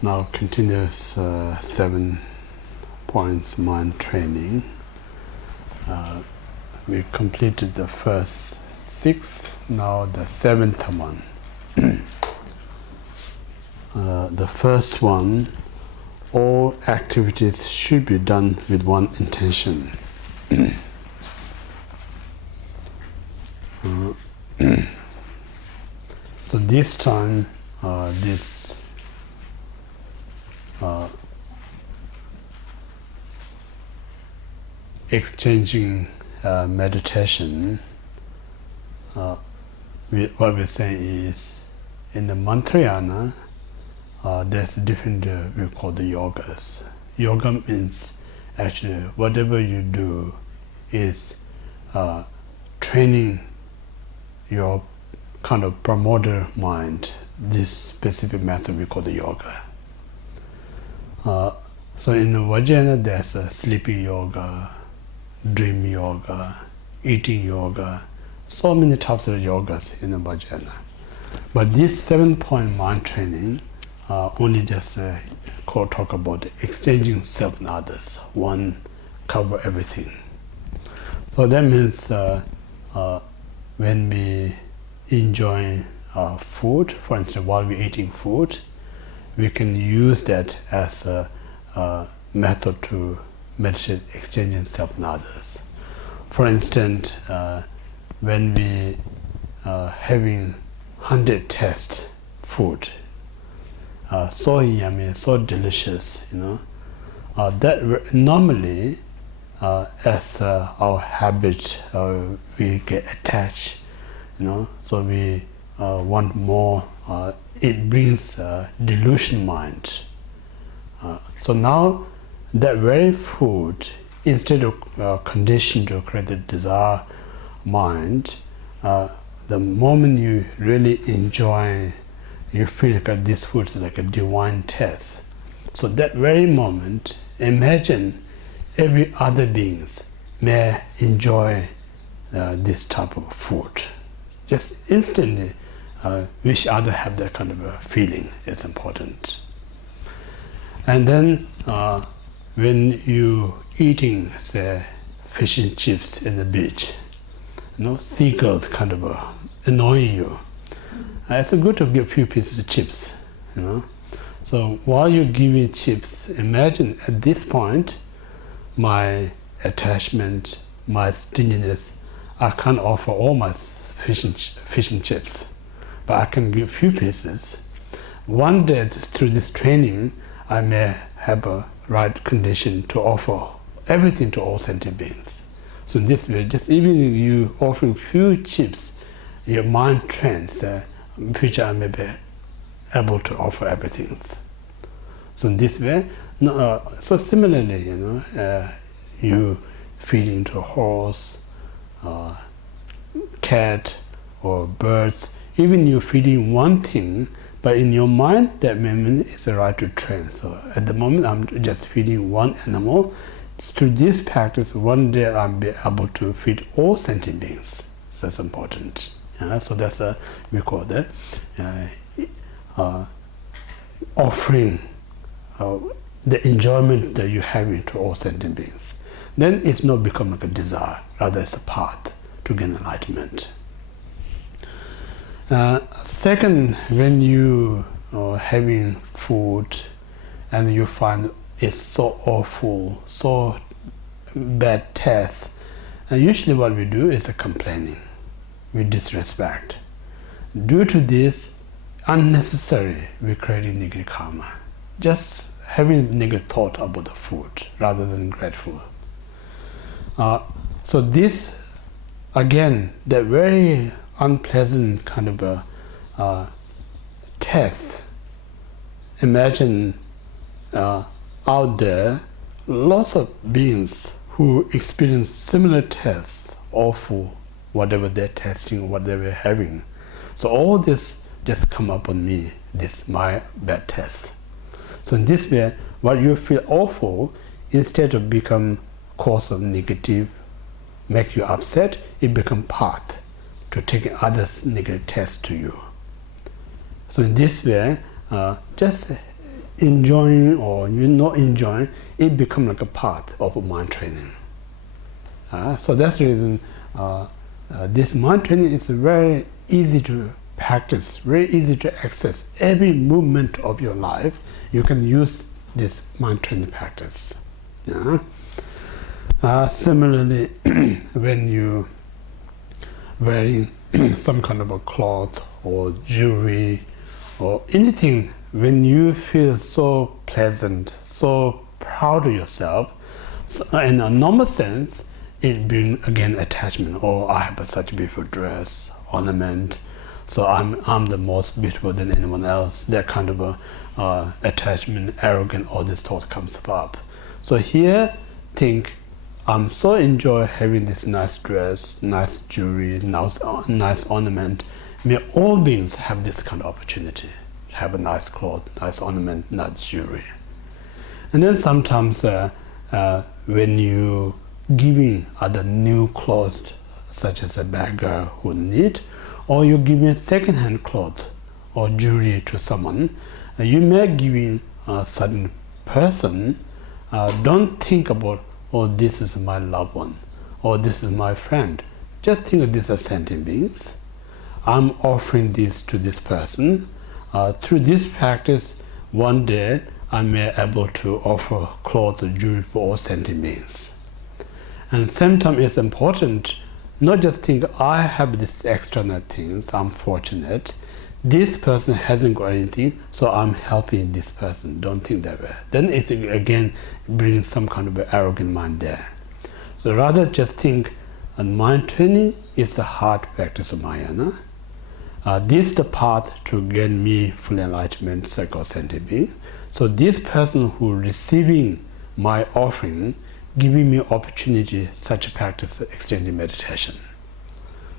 Now continuous 7 points mind training. We completed the first 6, now the 7th one. The first one, all activities should be done with one intention. So this time, this exchanging meditation, what we're saying is, in the Mantrayana, there's different, we call the yogas. Yoga means actually whatever you do is training your kind of promoter mind. This specific method we call the yoga. So in the Vajrayana there's a sleeping yoga, dream yoga, eating yoga, so many types of yogas in the Vajrayana. But this 7-point mind training only just talk about exchanging self and others. One cover everything. So that means when we enjoy food, for instance, while we're eating food, we can use that as a method to meditate, exchanging self and others. For instance, when we having 100 taste food, so yummy, so delicious, that normally as our habit, we get attached, so we want more. It brings delusion mind. So now that very food, instead of condition to create the desire mind, the moment you really enjoy, you feel like this food is like a divine taste. So that very moment, imagine every other beings may enjoy this type of food. Just instantly wish other have that kind of a feeling. It's important. And then when you eating, say, fish and chips in the beach, seagulls kind of annoying you. It's good to give a few pieces of chips, So while you're giving chips, imagine at this point, my attachment, my stinginess, I can't offer all my fish and chips, but I can give a few pieces. One day through this training, I may have a right condition to offer everything to all sentient beings. So this way, just even if you offering few chips, your mind trains. In future, I may be able to offer everything. So in this way, so similarly, you feed into a horse, cat, or birds. Even you feeding one thing, but in your mind, that moment is a right to train. So at the moment, I'm just feeding one animal. Through this practice, one day I'll be able to feed all sentient beings. So that's important. So that's we call that offering the enjoyment that you have into all sentient beings. Then it's not become like a desire, rather it's a path to gain enlightenment. Second, when you are having food and you find it's so awful, so bad taste, and usually what we do is complaining. We disrespect. Due to this, unnecessary, we're creating negative karma. Just having negative thought about the food rather than grateful. So this, again, that very unpleasant kind of a test. Imagine out there, lots of beings who experience similar tests, awful, whatever they're testing, what they were having. So all this just come up on me, this my bad test. So in this way, what you feel awful, instead of become cause of negative, make you upset, it become path to taking others' negative test to you. So in this way, just enjoying or you're not enjoying, it becomes like a part of mind training. So that's the reason this mind training is very easy to practice, very easy to access. Every movement of your life, you can use this mind training practice. Similarly, when you wearing some kind of a cloth or jewelry or anything, when you feel so pleasant, so proud of yourself, so in a normal sense, it brings again attachment. Oh, I have such a beautiful dress, ornament, so I'm the most beautiful than anyone else. That kind of a attachment, arrogant, all this thought comes up. So here, think, I'm so enjoy having this nice dress, nice jewelry, nice ornament. May all beings have this kind of opportunity. Have a nice cloth, nice ornament, nice jewelry. And then sometimes when you giving other new clothes, such as a beggar who need, or you giving a second-hand cloth or jewelry to someone, you may giving a certain person. Don't think about, oh, this is my loved one, or this is my friend. Just think of this as sentient beings. I'm offering this to this person. Through this practice, one day I may be able to offer cloth or jewelry for all sentient beings. And same time, it's important not just think I have this external things, I'm fortunate. This person hasn't got anything, so I'm helping this person. Don't think that way. Then it's again bringing some kind of an arrogant mind there. So rather just think, mind training is the hard practice of Mahayana. This is the path to gain me full enlightenment, psycho-sentient being. So this person who receiving my offering, giving me opportunity, such a practice, exchanging meditation.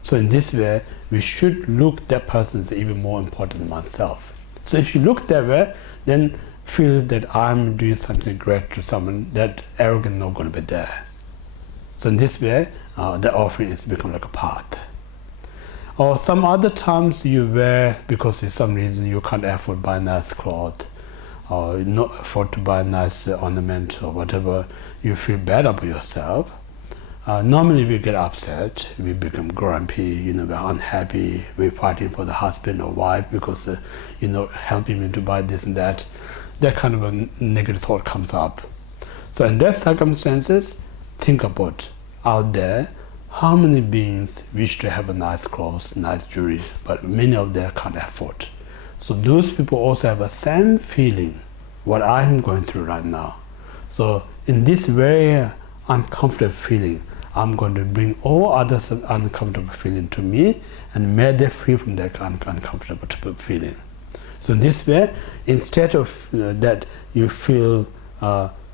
So in this way, we should look that person as even more important than myself. So if you look that way, then feel that I'm doing something great to someone, that arrogance not going to be there. So in this way, the offering has become like a path. Or some other times you wear, because for some reason you can't afford to buy nice cloth, or not afford to buy nice ornament or whatever, you feel bad about yourself. Normally we get upset, we become grumpy, we're unhappy, we're fighting for the husband or wife because, helping me to buy this and that. That kind of a negative thought comes up. So in that circumstances, think about out there, how many beings wish to have a nice clothes, nice jewelry, but many of them can't afford. So those people also have the same feeling, what I'm going through right now. So in this very uncomfortable feeling, I'm going to bring all others uncomfortable feeling to me and may they free from that uncomfortable feeling. So in this way, instead of that you feel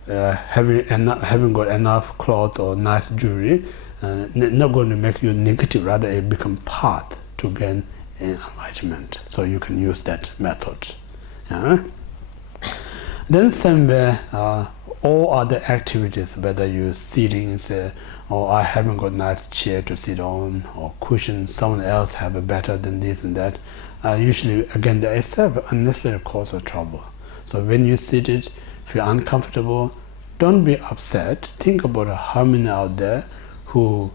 having got enough cloth or nice jewelry, not going to make you negative, rather it become path to gain enlightenment. So you can use that method. Then same way, all other activities, whether you're sitting, say, or I haven't got a nice chair to sit on, or cushion, someone else have a better than this and that, usually again there is an unnecessary cause of trouble. So when you sit it, feel uncomfortable, don't be upset. Think about how many out there who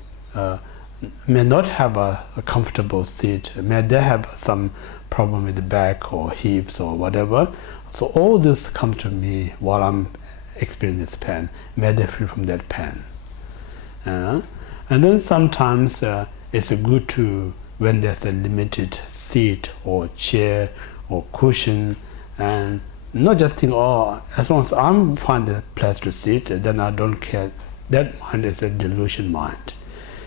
may not have a comfortable seat, may they have some problem with the back or hips or whatever. So all this come to me while I'm experiencing this pain. May they free from that pain. And then sometimes it's good to, when there's a limited seat or chair or cushion, and not just think, oh, as long as I'm find a place to sit, then I don't care. That mind is a delusion mind.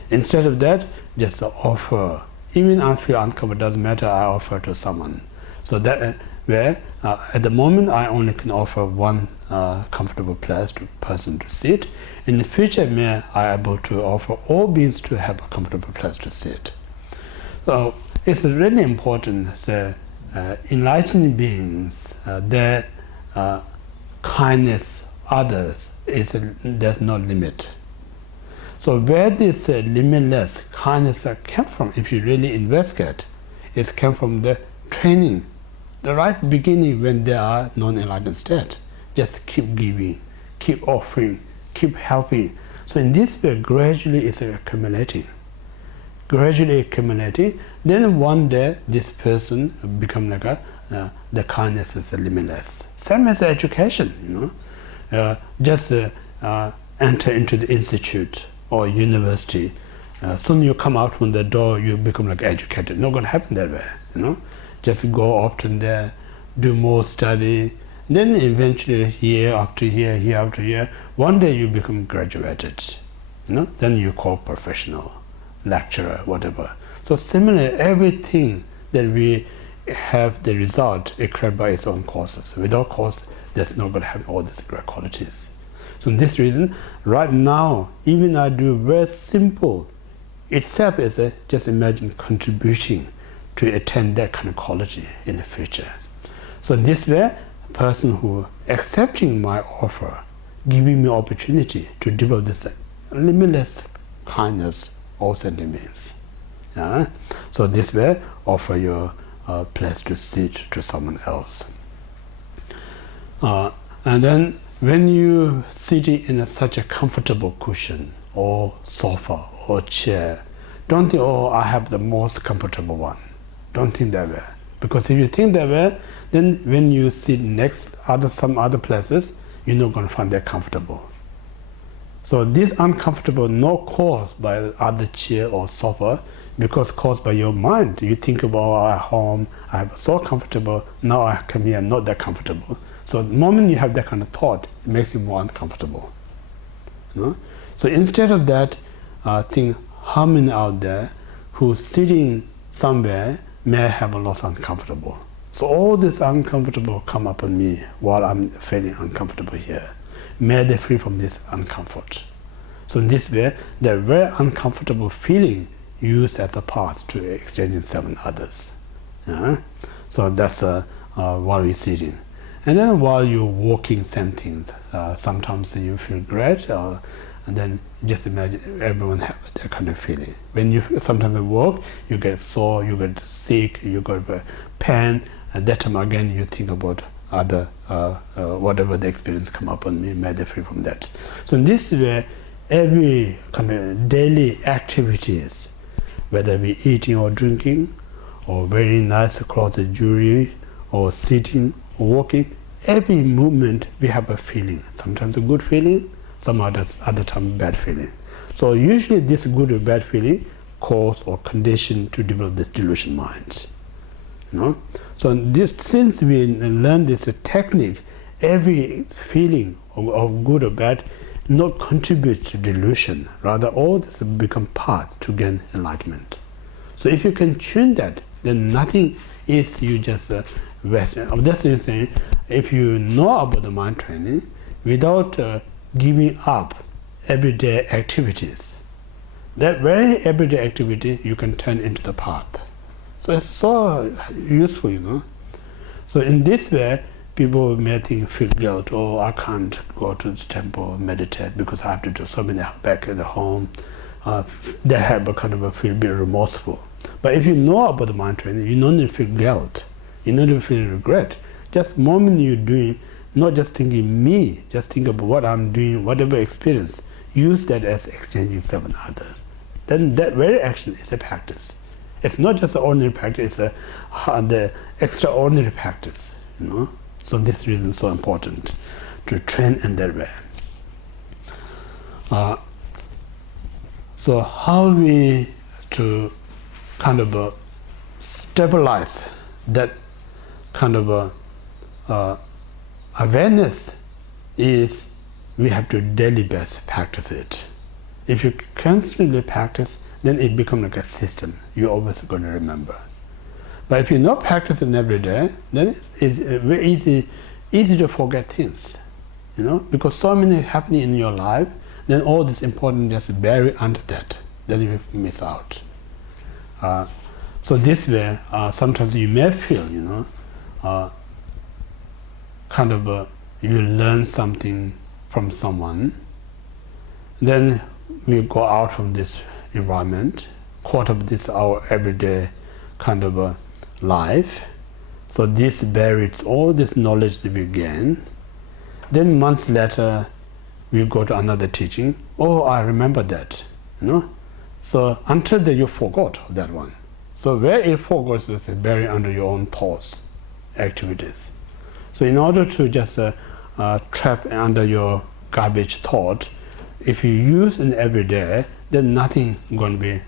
Instead of that, just offer. Even I feel uncomfortable, doesn't matter, I offer to someone. So that where at the moment I only can offer one comfortable place to person to sit. In the future, may I able to offer all beings to have a comfortable place to sit. So it's really important that enlightened beings, their kindness others there's no limit. So where this limitless kindness came from, if you really investigate, it came from the training The right beginning when they are non-enlightened state. Just keep giving, keep offering, keep helping. So in this way, gradually it's accumulating. Gradually accumulating, then one day this person become like the kindness is limitless. Same as education, just enter into the institute or university. Soon you come out from the door, you become like educated. Not going to happen that way, Just go often there, do more study, then eventually year after year, year after year, one day you become graduated, Then you call professional, lecturer, whatever. So similarly, everything that we have the result accrued by its own causes. Without cause, there's not going to have all these great qualities. So in this reason, right now, even I do very simple, itself is just imagine contributing to attain that kind of quality in the future. So this way, a person who accepting my offer, giving me opportunity to develop this limitless kindness also means. So this way, offer your place to sit to someone else. And then when you sitting in such a comfortable cushion or sofa or chair, don't think, oh, I have the most comfortable one. Don't think that way. Because if you think that way, then when you sit next some other places, you're not going to find that comfortable. So this uncomfortable not caused by other chair or sofa, because caused by your mind. You think about at home, I'm so comfortable, now I come here not that comfortable. So the moment you have that kind of thought, it makes you more uncomfortable. So instead of that thing humming out there, who's sitting somewhere may have a lot uncomfortable. So all this uncomfortable come upon me while I'm feeling uncomfortable here. May they free from this uncomfort. So in this way, the very uncomfortable feeling used as a path to exchanging 7 others. So that's while you're sitting. And then while you're walking, same thing. Sometimes you feel great, and then just imagine everyone have that kind of feeling. When you sometimes walk, you get sore, you get sick, you get pain, and that time again you think about other, whatever the experience come up on me, may they free from that. So in this way, every kind of daily activities, whether we eating or drinking, or very nice cloth jewelry, or sitting, or walking, every movement we have a feeling. Sometimes a good feeling, some other time bad feeling. So usually this good or bad feeling cause or condition to develop this delusion mind. So this, since we learn this technique, every feeling of good or bad not contributes to delusion. Rather, all this become path to gain enlightenment. So if you can tune that, then nothing is you just That's the thing. If you know about the mind training, without giving up everyday activities, that very everyday activity you can turn into the path. So it's so useful, So in this way, people may feel guilt, oh, I can't go to the temple, meditate, because I have to do so many back at the home. They have a kind of a feel bit remorseful. But if you know about the mind training, you don't need to feel guilt. You don't need to feel regret. Just moment you're doing, not just thinking me, just think about what I'm doing, whatever experience, use that as exchanging 7 others. Then that very action is a practice. It's not just an ordinary practice, it's the extraordinary practice, So this reason is so important to train in that way. So how we to kind of stabilize that kind of awareness is we have to daily best practice it. If you constantly practice, then it becomes like a system. You're always going to remember. But if you're not practicing every day, then it's very easy to forget things, because so many happening in your life, then all this important just bury under that, then you miss out. So this way, sometimes you may feel, you learn something from someone, then we go out from this environment, caught up this our everyday kind of life. So this buried all this knowledge that we gain. Then months later, we go to another teaching. Oh, I remember that. So until then you forgot that one. So where it forgets is buried under your own thoughts, activities. So in order to just trap under your garbage thought, if you use it every day, then nothing going to be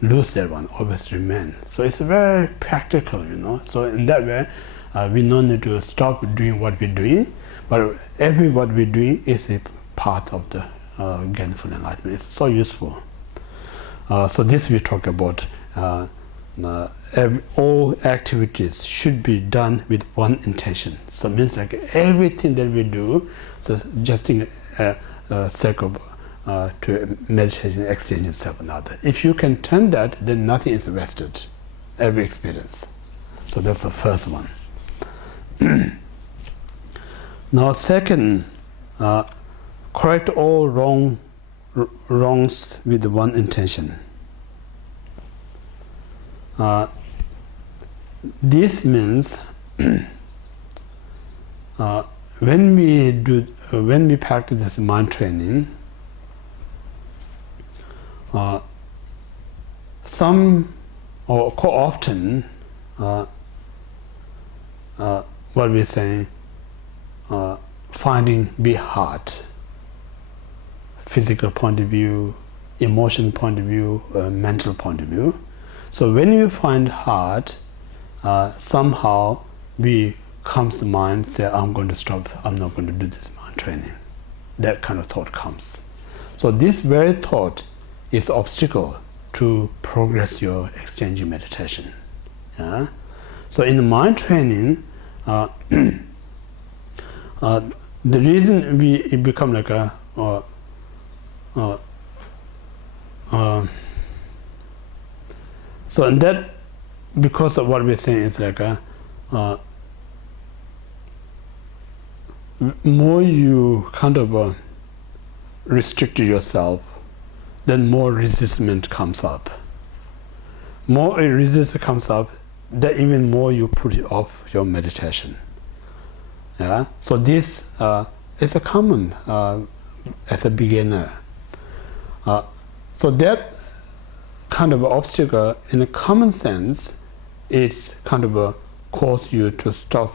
lose that one, always remain. So it's very practical, So in that way, we don't need to stop doing what we're doing, but every what we're doing is a part of the gainful enlightenment. It's so useful. So this we talk about. All activities should be done with one intention. So it means like everything that we do, so just in sake of to meditation, exchange itself with another. If you can turn that, then nothing is wasted. Every experience. So that's the first one. Now, second, correct all wrongs with one intention. This means when we practice this mind training, some or quite often, what we say, finding be hard, physical point of view, emotional point of view, mental point of view. So when you find hard, somehow we comes to mind, say, I'm going to stop, I'm not going to do this mind training. That kind of thought comes. So this very thought is obstacle to progress your exchanging meditation. Yeah? So in the mind training, the reason it become like a so and that, because of what we're saying, is like more you kind of restrict yourself, then more resistance comes up. More resistance comes up, then even more you put it off your meditation. Yeah. So this is a common as a beginner. So that kind of obstacle, in a common sense, is kind of cause you to stop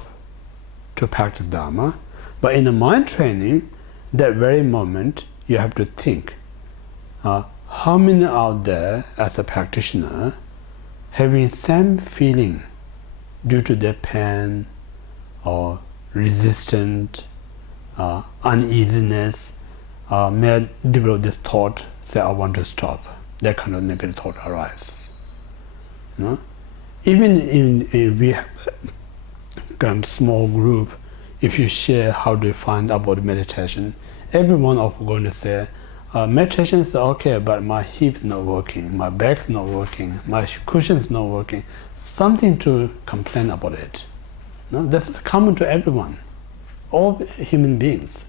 to practice Dharma. But in the mind training, that very moment, you have to think, how many out there as a practitioner having same feeling due to their pain or resistance, uneasiness, may develop this thought, say, I want to stop. That kind of negative thought arises. Even if we have a kind of small group, if you share how do you find about meditation, everyone is going to say, meditation is okay, but my hip's not working, my back's not working, my cushion's not working. Something to complain about it. That's common to everyone, all human beings.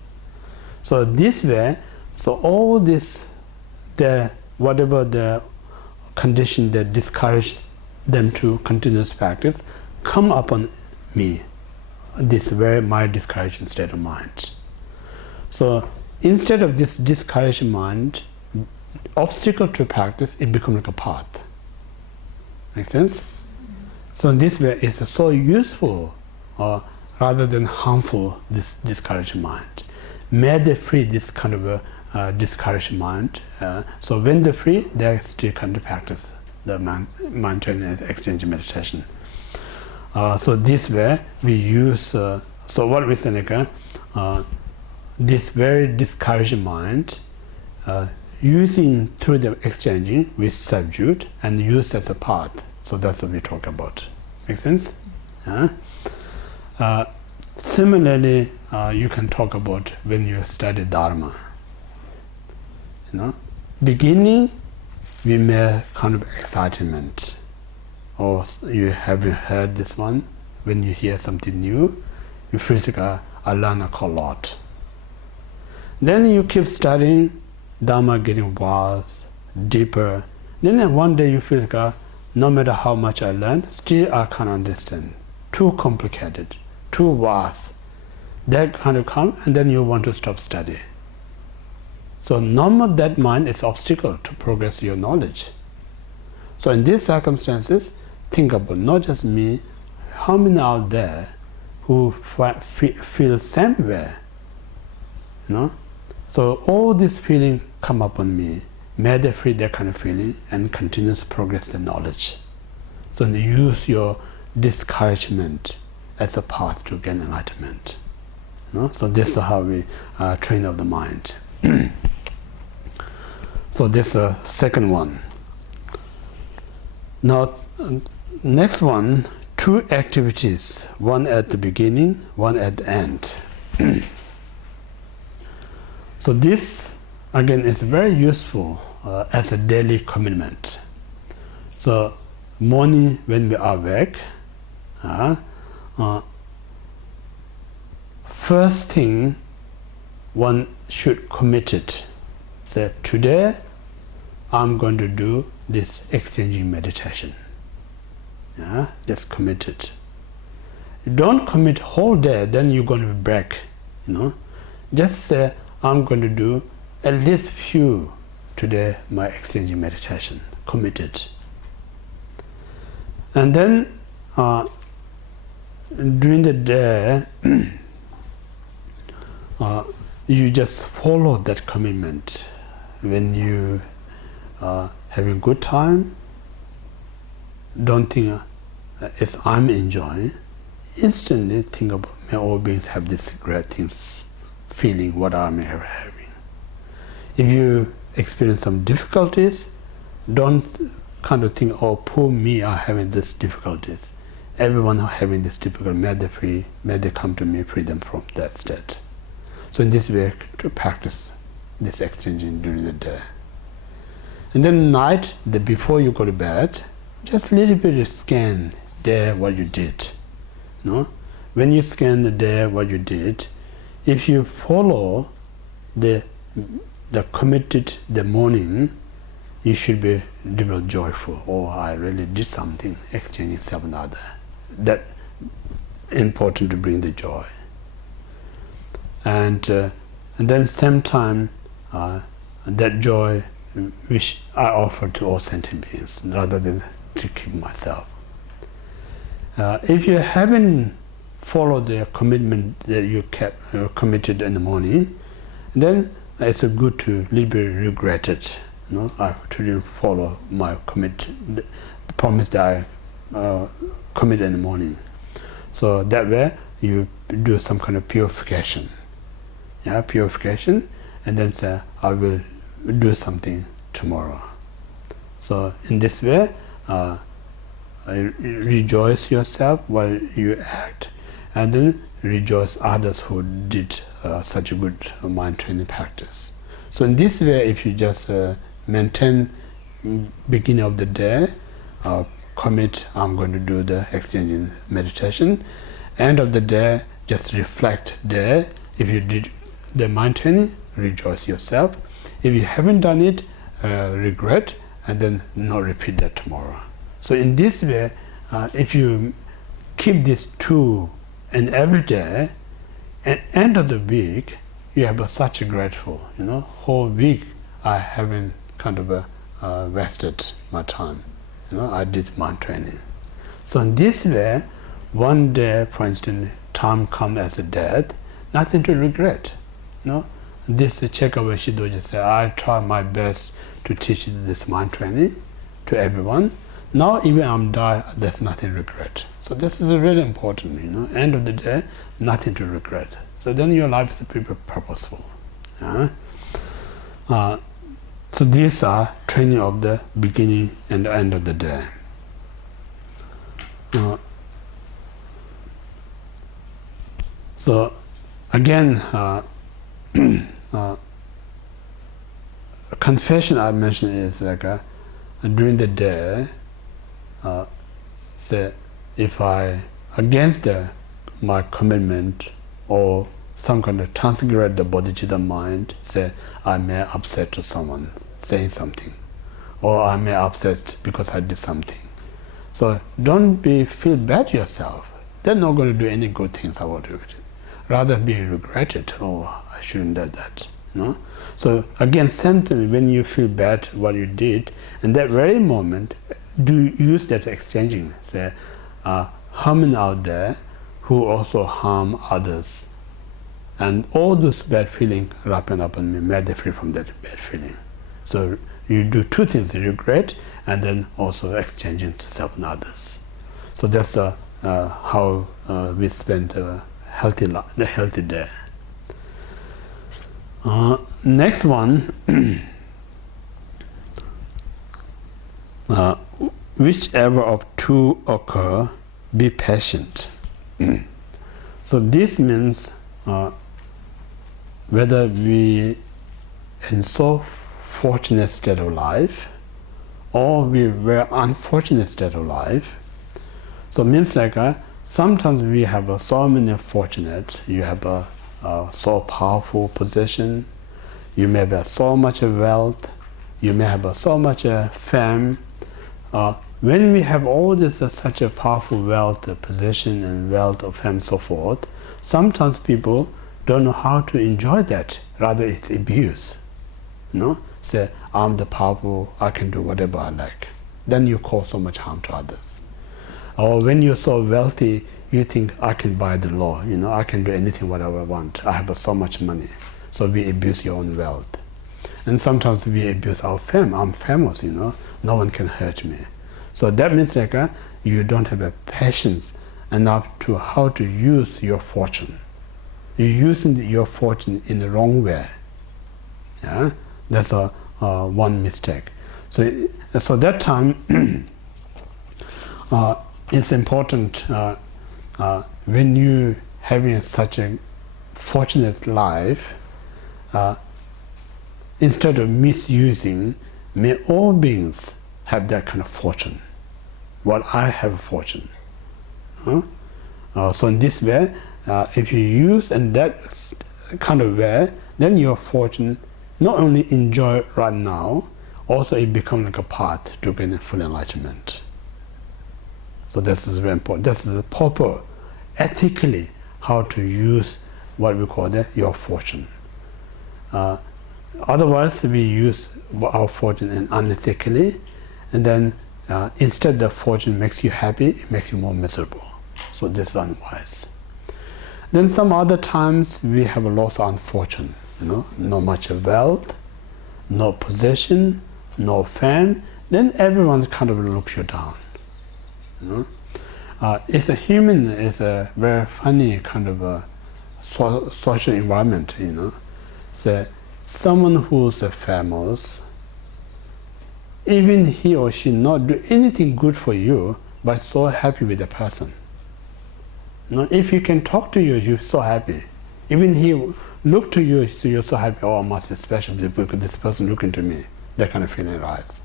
So this way, so all this, whatever the condition that discourage them to continuous practice, come upon me. This very my discouraging state of mind. So instead of this discouraged mind, obstacle to practice, it becomes like a path. Make sense? So in this way, it's so useful, rather than harmful, this discouraged mind. May they free this kind of a discouraged mind. So when they're free, they still can practice the mind training, exchange meditation. So this way we use. So what we say, like, this very discouraged mind, using through the exchanging, we subdued and use as a path. So that's what we talk about. Make sense? Similarly, you can talk about when you study Dharma. Beginning, we may kind of excitement, or you haven't heard this one. When you hear something new, you feel like I learn a lot. Then you keep studying Dharma, getting worse, deeper. Then one day you feel like no matter how much I learn, still I can't understand. Too complicated, too vast. That kind of come, and then you want to stop study. So normal that mind is obstacle to progress your knowledge. So in these circumstances, think about not just me, how many out there who feel the same way. So all this feeling come upon me. May they free that kind of feeling and continuous progress the knowledge. So use your discouragement as a path to gain enlightenment. So this is how we train up the mind. So this is the second one. Now, next one, 2 activities, one at the beginning, one at the end. So this, again, is very useful as a daily commitment. So morning when we are awake, first thing one should commit it. Say, today I'm going to do this exchanging meditation. Just commit it. Don't commit whole day, then you're going to break. Just say, I'm going to do at least few today my exchanging meditation. Commit it. And then during the day, you just follow that commitment. When you having good time, don't think if I'm enjoying, instantly think about, may all beings have this great things, feeling what I'm having. If you experience some difficulties, don't kind of think, oh, poor me, are having these difficulties. Everyone are having this difficulty, may they come to me, free them from that state. So in this way, to practice this exchanging during the day. And then night, before you go to bed, just a little bit scan there what you did. When you scan the day what you did, if you follow the committed the morning, you should be really joyful. Oh, I really did something, exchanging self and other. That important to bring the joy. And then same time, that joy which I offer to all sentient beings rather than to keep myself. If you haven't followed the commitment that you kept committed in the morning, then it's good to little bit regret it. I didn't follow my the promise that I committed in the morning. So that way you do some kind of purification. Purification, and then say, I will do something tomorrow. So in this way, rejoice yourself while you act, and then rejoice others who did such a good mind training practice. So in this way, if you just maintain beginning of the day, commit, I'm going to do the exchanging meditation. End of the day, just reflect there. If you did the mind training, rejoice yourself. If you haven't done it, regret, and then not repeat that tomorrow. So in this way, if you keep these 2 and every day, at end of the week, you have such a grateful, whole week I haven't kind of wasted my time. I did mind training. So in this way, one day, for instance, time comes as a death, nothing to regret. This Chekaway Shidoji said, I try my best to teach this mind training to everyone. Now even I'm die, there's nothing to regret. So this is really important, end of the day, nothing to regret. So then your life is pretty purposeful. So these are training of the beginning and the end of the day. So again, confession I mentioned is like during the day, say if I against my commitment or some kind of transgress the bodhicitta mind, say I may upset to someone saying something, or I may upset because I did something. So don't feel bad yourself. They're not going to do any good things about it. Rather be regretted. Oh, I shouldn't have done that. No. So again, same thing. When you feel bad what you did, in that very moment, do use that exchanging. Say, how many out there who also harm others, and all those bad feelings wrapping up on me, may they free from that bad feeling. So you do two things: regret, and then also exchanging to self and others. So that's the how we spend the healthy day. Next one, whichever of two occur, be patient. So this means whether we in so fortunate state of life or we were unfortunate state of life. So it means like sometimes we have so many fortunate, you have a so powerful position, you may have so much wealth, you may have so much fame. When we have all this such a powerful wealth, position and wealth of fame and so forth, sometimes people don't know how to enjoy that. Rather it's abuse. Say, I'm the powerful, I can do whatever I like. Then you cause so much harm to others. Or when you're so wealthy, you think, I can buy the law, I can do anything whatever I want. I have so much money. So we abuse your own wealth. And sometimes we abuse our fame. I'm famous, no one can hurt me. So that means like you don't have a patience enough to how to use your fortune. You're using your fortune in the wrong way. Yeah, that's one mistake. So that time it's important when you having such a fortunate life. Instead of misusing, may all beings have that kind of fortune. What I have a fortune. So in this way, if you use in that kind of way, then your fortune not only enjoy right now, also it becomes like a path to gain full enlightenment. So this is very important. This is the proper, ethically, how to use what we call your fortune. Otherwise, we use our fortune unethically, and then instead the fortune makes you happy, it makes you more miserable. So this is unwise. Then some other times we have a lot of unfortune, not much wealth, no possession, no fame, then everyone kind of looks you down. It's a human, it's a very funny kind of a social environment, So someone who's famous, even he or she not do anything good for you, but so happy with the person. If he can talk to you, you're so happy. Even he look to you, so you're so happy. Oh, I must be special because this person looking to me. That kind of feeling arises.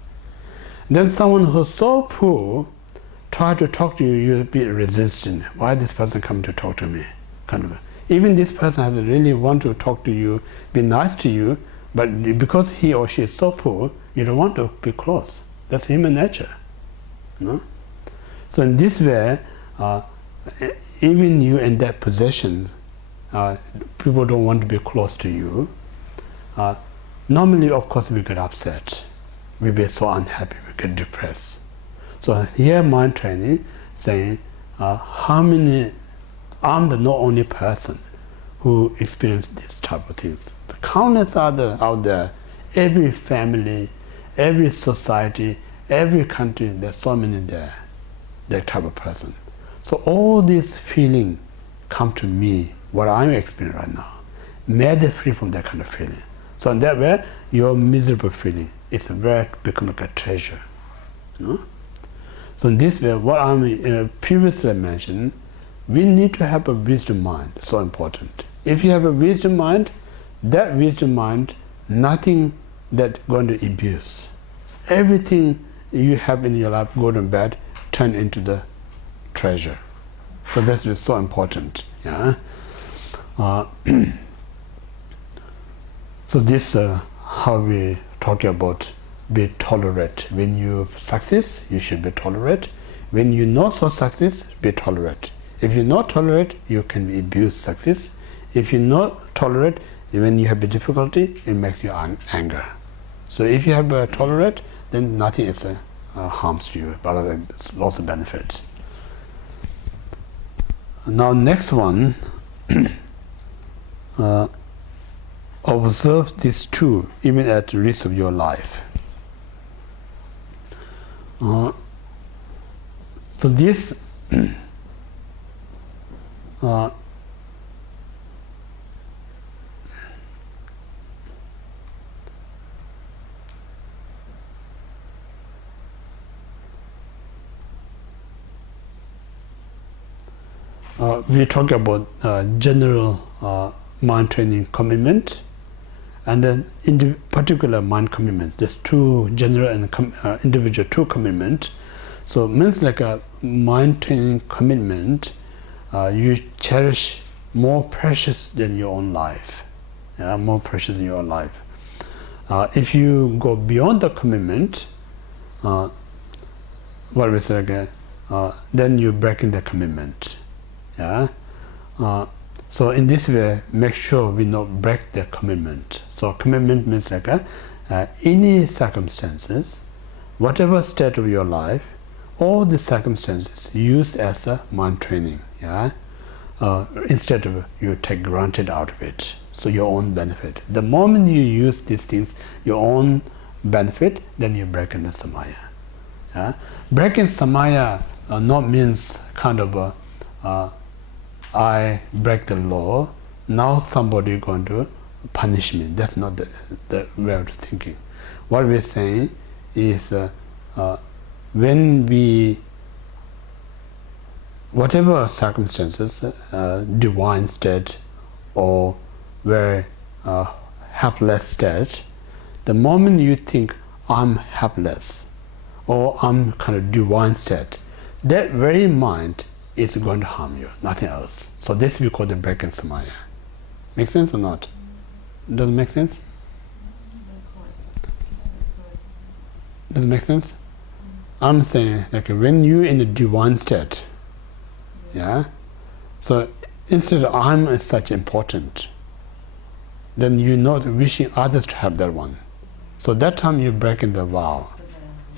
Then someone who's so poor, try to talk to you, you'll be resistant. Why this person come to talk to me? Kind of. Even this person has really want to talk to you, be nice to you, but because he or she is so poor, you don't want to be close. That's human nature. So in this way, even you in that position, people don't want to be close to you. Normally, of course, we get upset. We be so unhappy, we get depressed. So here mind training saying, how many, I'm the not only person who experienced this type of things. The countless other out there, every family, every society, every country, there's so many there, that type of person. So all these feelings come to me, what I'm experiencing right now. May they free from that kind of feeling. So in that way, your miserable feeling is very become like a treasure. So in this way, what I previously mentioned, we need to have a wisdom mind, so important. If you have a wisdom mind, that wisdom mind, nothing that going to abuse. Everything you have in your life, good and bad, turn into the treasure. So that's just so important. Yeah. So this how we talk about be tolerant. When you success, you should be tolerant. when you not so success, be tolerant. If you not tolerate, you can abuse success. If you not tolerate, when you have a difficulty, it makes you anger. So if you have a tolerate, then nothing is harms you, but lots of benefits. Now next one, observe these two even at the risk of your life. So this we talk about general mind training commitment, and then in particular mind commitment. There's two general and individual two commitment. So it means like a mind training commitment, you cherish more precious than your own life. Yeah, more precious than your life. If you go beyond the commitment, what we say again, then you're breaking the commitment. Yeah. So in this way, make sure we not break the commitment. So commitment means like any circumstances, whatever state of your life, all the circumstances use as a mind training. Yeah. Instead of you take granted out of it. So your own benefit. The moment you use these things, your own benefit, then you break in the samaya. Yeah. Breaking samaya not means kind of I break the law, now somebody is going to punish me. That's not the way of thinking. What we're saying is when we, whatever circumstances, divine state or very helpless state, the moment you think I'm helpless or I'm kind of divine state, that very mind is going to harm you, nothing else. So this we call the breaking samaya. Make sense or not? Does it make sense? Does it make sense? I'm saying like when you in the divine state, yeah. So instead of I'm such important, then you're not wishing others to have that one. So that time you're breaking the vow,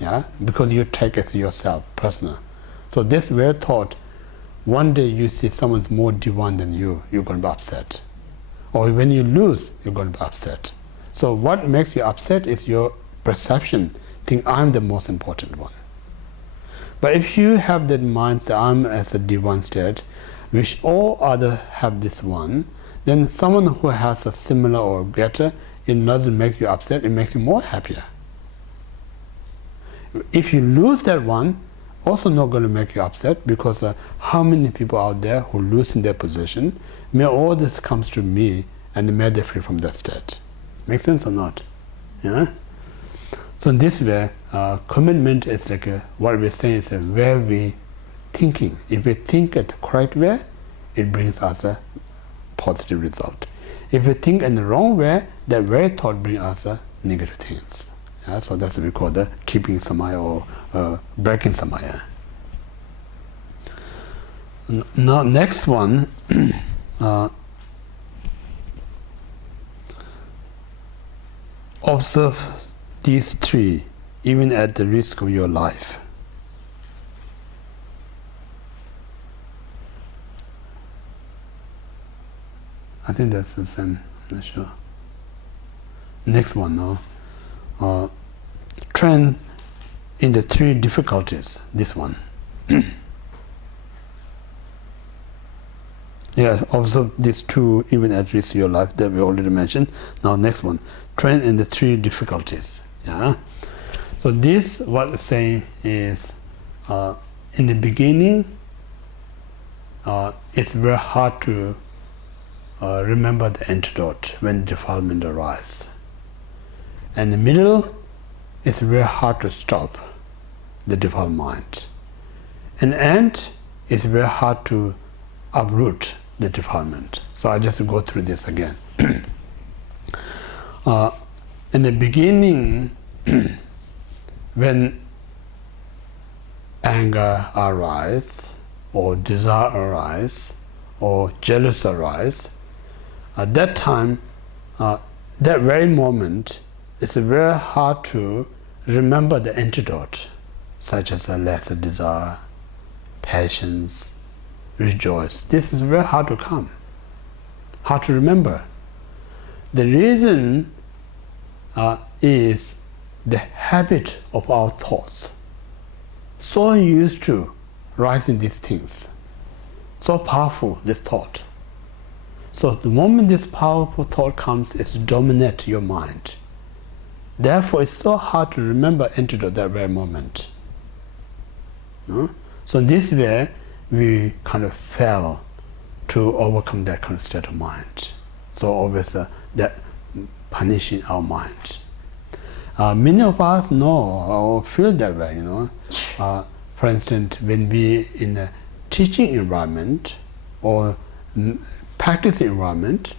yeah, because you take it yourself, personal. So this weird thought. One day you see someone's more divine than you, you're going to be upset. Or when you lose, you're going to be upset. So what makes you upset is your perception, think I'm the most important one. But if you have that mind that I'm as a divine state, which all others have this one, then someone who has a similar or greater, it doesn't make you upset, it makes you more happier. If you lose that one, also not going to make you upset, because how many people out there who lose in their position, may all this comes to me and may they free from that state. Make sense or not? Yeah. So in this way, commitment is like what we're saying is a where we thinking. If we think it the correct way, it brings us a positive result. If we think in the wrong way, that very thought brings us negative things. Yeah, so that's what we call the keeping samaya or breaking samaya. Now next one, observe these three even at the risk of your life. I think that's the same, I'm not sure. Next one now. Train in the three difficulties, this one. Yeah, observe these two even at risk of your life that we already mentioned. Now next one, train in the three difficulties. Yeah. So this, what we're saying is, in the beginning, it's very hard to remember the antidote when defilement arises. And the middle, it's very hard to stop the defiled mind. And end, it's very hard to uproot the defilement. So I just go through this again. In the beginning, when anger arise, or desire arise, or jealous arise, at that time, that very moment, it's very hard to remember the antidote, such as a lesser desire, patience, rejoice. This is very hard to come, hard to remember. The reason is the habit of our thoughts. So used to writing these things, so powerful, this thought. So the moment this powerful thought comes, it dominates your mind. Therefore, it's so hard to remember antidote that very moment. No? So in this way, we kind of fail to overcome that kind of state of mind. So always that punishing our mind. Many of us know or feel that way, you know. For instance, when we in a teaching environment or practicing environment,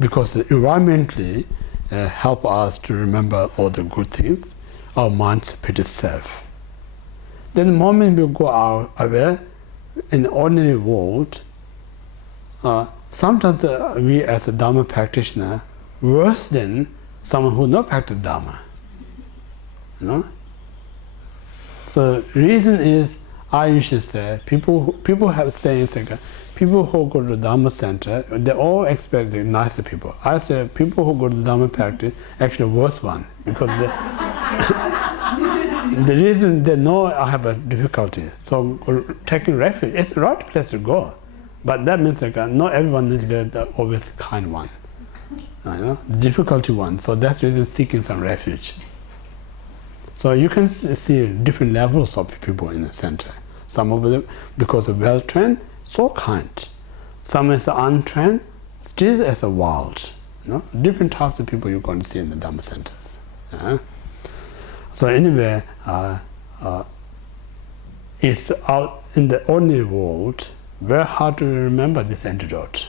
because environmentally help us to remember all the good things, our mind's pretty safe. Then the moment we go out away in the ordinary world, sometimes we as a Dharma practitioner worse than someone who not practice Dharma. You know? So reason is, I usually say, people have sayings like, people who go to the Dharma center, they all expect the nicer people. I say people who go to the Dharma practice actually worse one, because the reason they know I have a difficulty. So taking refuge, it's the right place to go. But that means like not everyone is the always kind one. You know, the difficulty one. So that's the reason seeking some refuge. So you can see different levels of people in the center. Some of them, because of well-trained, so kind. Some is untrained, still as a wild. You know, different types of people you're going to see in the Dhamma centers. So anyway, it's out in the ordinary world, very hard to remember this antidote.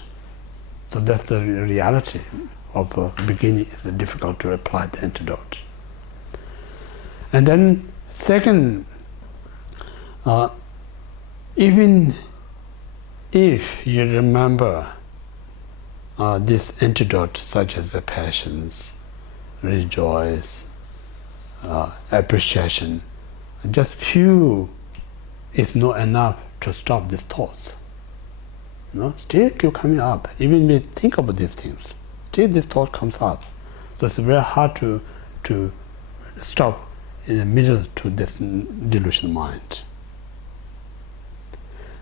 So that's the reality of beginning. It's difficult to apply the antidote. And then second, even if you remember this antidote, such as the patience, rejoice, appreciation, just few is not enough to stop these thoughts. You know, still keep coming up. Even when we think about these things, still this thought comes up. So it's very hard to stop in the middle to this delusional mind.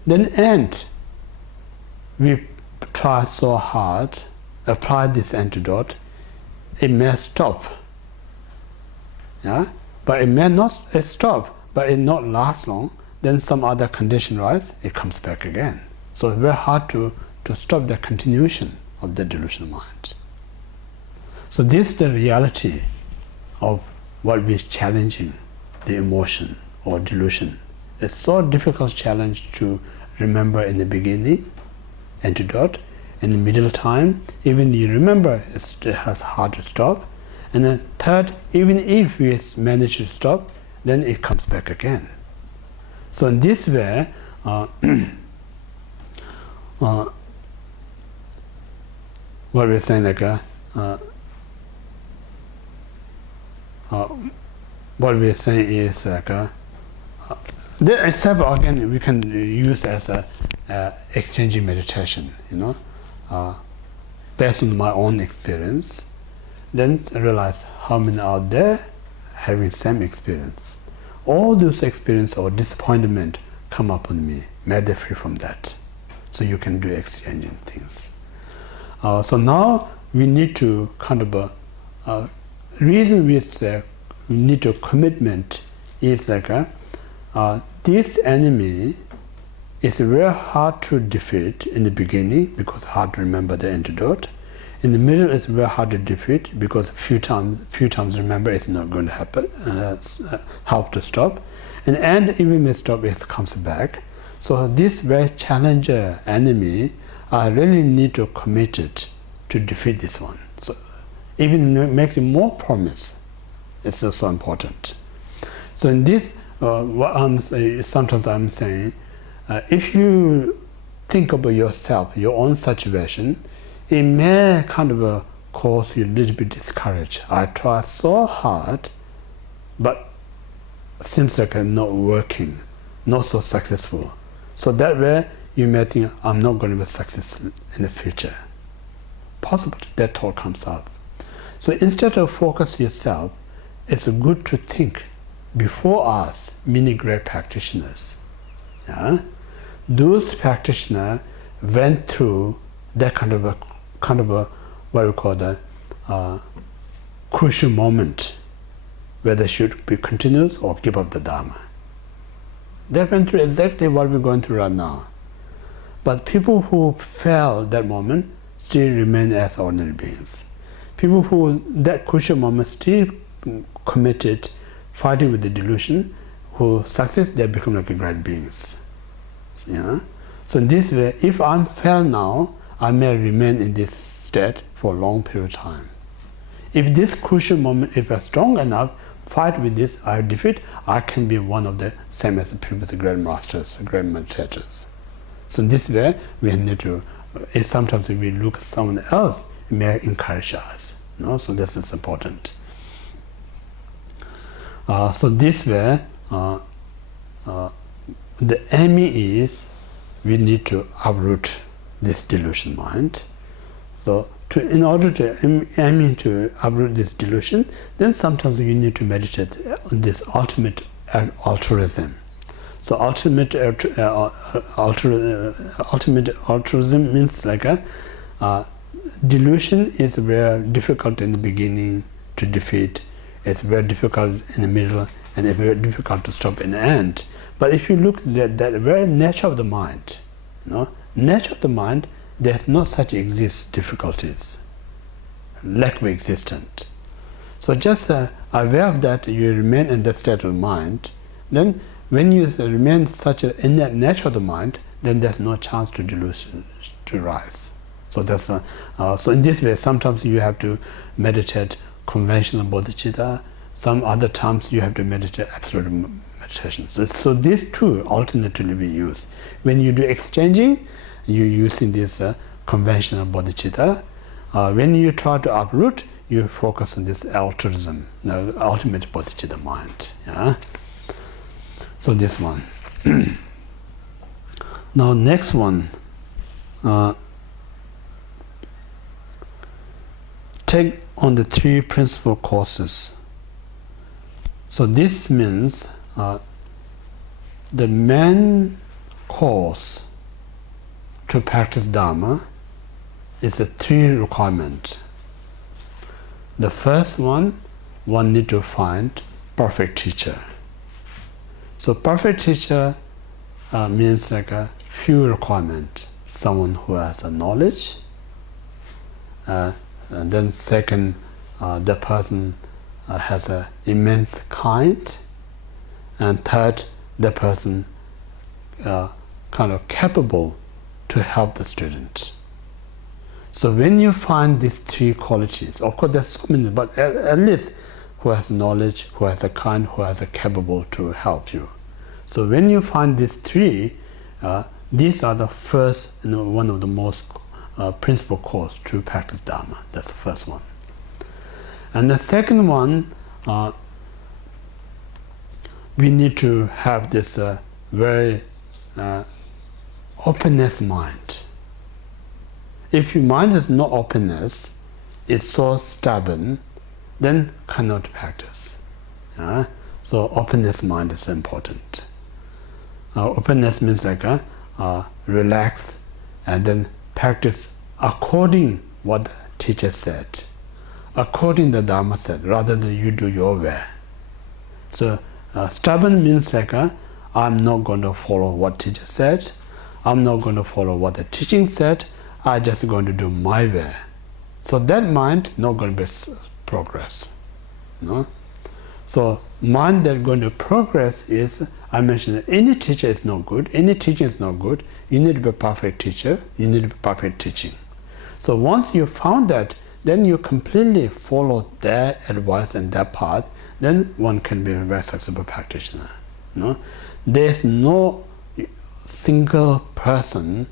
Then we try so hard, apply this antidote, it may stop. Yeah? But it may not stop, but it not last long. Then some other condition rise, it comes back again. So it's very hard to stop the continuation of the delusional mind. So this is the reality of what we're challenging, the emotion or delusion. It's so difficult challenge to remember in the beginning, antidote, in the middle time, even you remember, it has hard to stop. And then third, even if we manage to stop, then it comes back again. So in this way, what we're saying like what we're saying is like the except again we can use as a exchanging meditation, you know, based on my own experience. Then I realize how many out there having same experience. All those experience or disappointment come upon me. May they free from that. So you can do exchanging things. So now we need to kind of reason with we need to commitment is like this enemy is very hard to defeat in the beginning because hard to remember the antidote. In the middle, it's very hard to defeat because few times remember it's not going to happen, help to stop. And even when stop, it comes back. So this very challenger enemy, I really need to commit it to defeat this one. So even makes it more promise. It's also important. So in this what I'm saying, sometimes I'm saying, if you think about yourself, your own situation, it may kind of cause you a little bit discouraged. I try so hard, but seems like I'm not working, not so successful. So that way, you may think, I'm not going to be successful in the future. Possible that thought comes up. So instead of focus yourself, it's good to think before us, many great practitioners. Yeah? Those practitioners went through that kind of a what we call the crucial moment, where they should be continuous or give up the Dharma. They went through exactly what we're going through right now. But people who failed that moment still remain as ordinary beings. People who, that crucial moment, still committed, fighting with the delusion, who success, they become like great beings. Yeah? So in this way, if I'm failed now, I may remain in this state for a long period of time. If this crucial moment, if I'm strong enough, fight with this, I defeat, I can be one of the same as the previous great masters, great meditators. So in this way, we need to, if sometimes we look at someone else, it may encourage us. No? So this is important. So this way, the aim is we need to uproot this delusion mind. So in order to aim to uproot this delusion, then sometimes you need to meditate on this ultimate altruism. So ultimate altruism means like delusion is very difficult in the beginning to defeat. It's very difficult in the middle, and it's very difficult to stop in the end. But if you look at that very nature of the mind, nature of the mind, there's no such difficulties, lack of existence. So just aware of that, you remain in that state of mind. Then, when you remain in that nature of the mind, then there's no chance to delusion to rise. So that's so in this way, sometimes you have to meditate conventional bodhicitta. Some other times you have to meditate absolute meditation. So these two alternatively we use. When you do exchanging, you're using this conventional bodhicitta. When you try to uproot, you focus on this altruism, the ultimate bodhicitta mind. Yeah. So this one. Now next one. Take on the three principal courses. So this means the main course to practice Dharma is the three requirements. The first one need to find perfect teacher. So perfect teacher means like a few requirements. Someone who has a knowledge, and then second, the person has an immense kind, and third, the person kind of capable to help the student. So when you find these three qualities, of course there's so many, but at least who has knowledge, who has a kind, who has a capable to help you. So when you find these three, these are the first, one of the most principal course to practice Dharma. That's the first one. And the second one, we need to have this very openness mind. If your mind has no openness, it's so stubborn, then cannot practice. So openness mind is important. Openness means like relax and then practice according what the teacher said, according the Dharma said, rather than you do your way. So stubborn means like I'm not going to follow what teacher said, I'm not going to follow what the teaching said, I'm just going to do my way. So that mind not going to be progress. So mind that going to progress is, I mentioned any teacher is not good, any teaching is not good, you need to be a perfect teacher, you need to be perfect teaching. So once you found that, then you completely follow their advice and their path, then one can be a very successful practitioner. There's no single person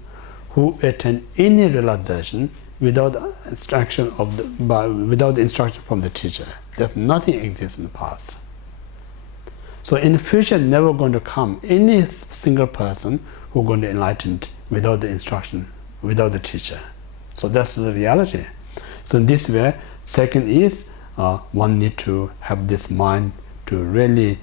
who attain any realization without instruction without instruction from the teacher. There's nothing exists in the past. So in the future, never going to come any single person who going to enlighten without the instruction, without the teacher. So that's the reality. So in this way, second is one need to have this mind to really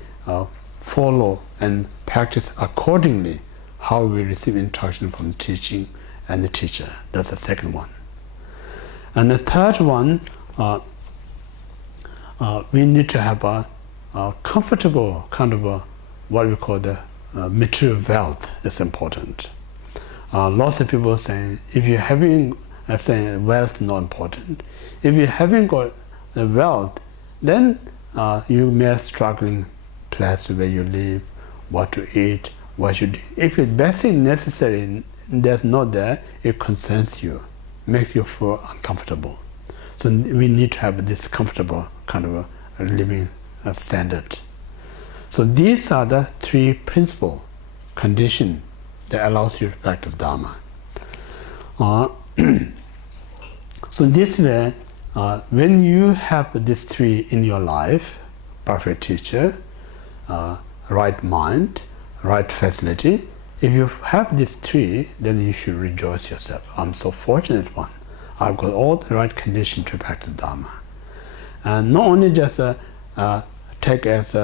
follow and practice accordingly how we receive instruction from the teaching and the teacher. That's the second one. And the third one, we need to have a comfortable kind of what we call the material wealth is important. Lots of people saying if you're having saying wealth not important. If you haven't got the wealth, then you may struggling place where you live, what to eat, what you do. If it's basic necessary, there's not there, it concerns you, makes you feel uncomfortable. So we need to have this comfortable kind of a living standard. So these are the three principal conditions that allows you to practice Dharma. So this way, when you have these three in your life, perfect teacher, right mind, right facility, if you have these three, then you should rejoice yourself. I'm so fortunate one. I've got all the right conditions to practice Dharma. And not only just take as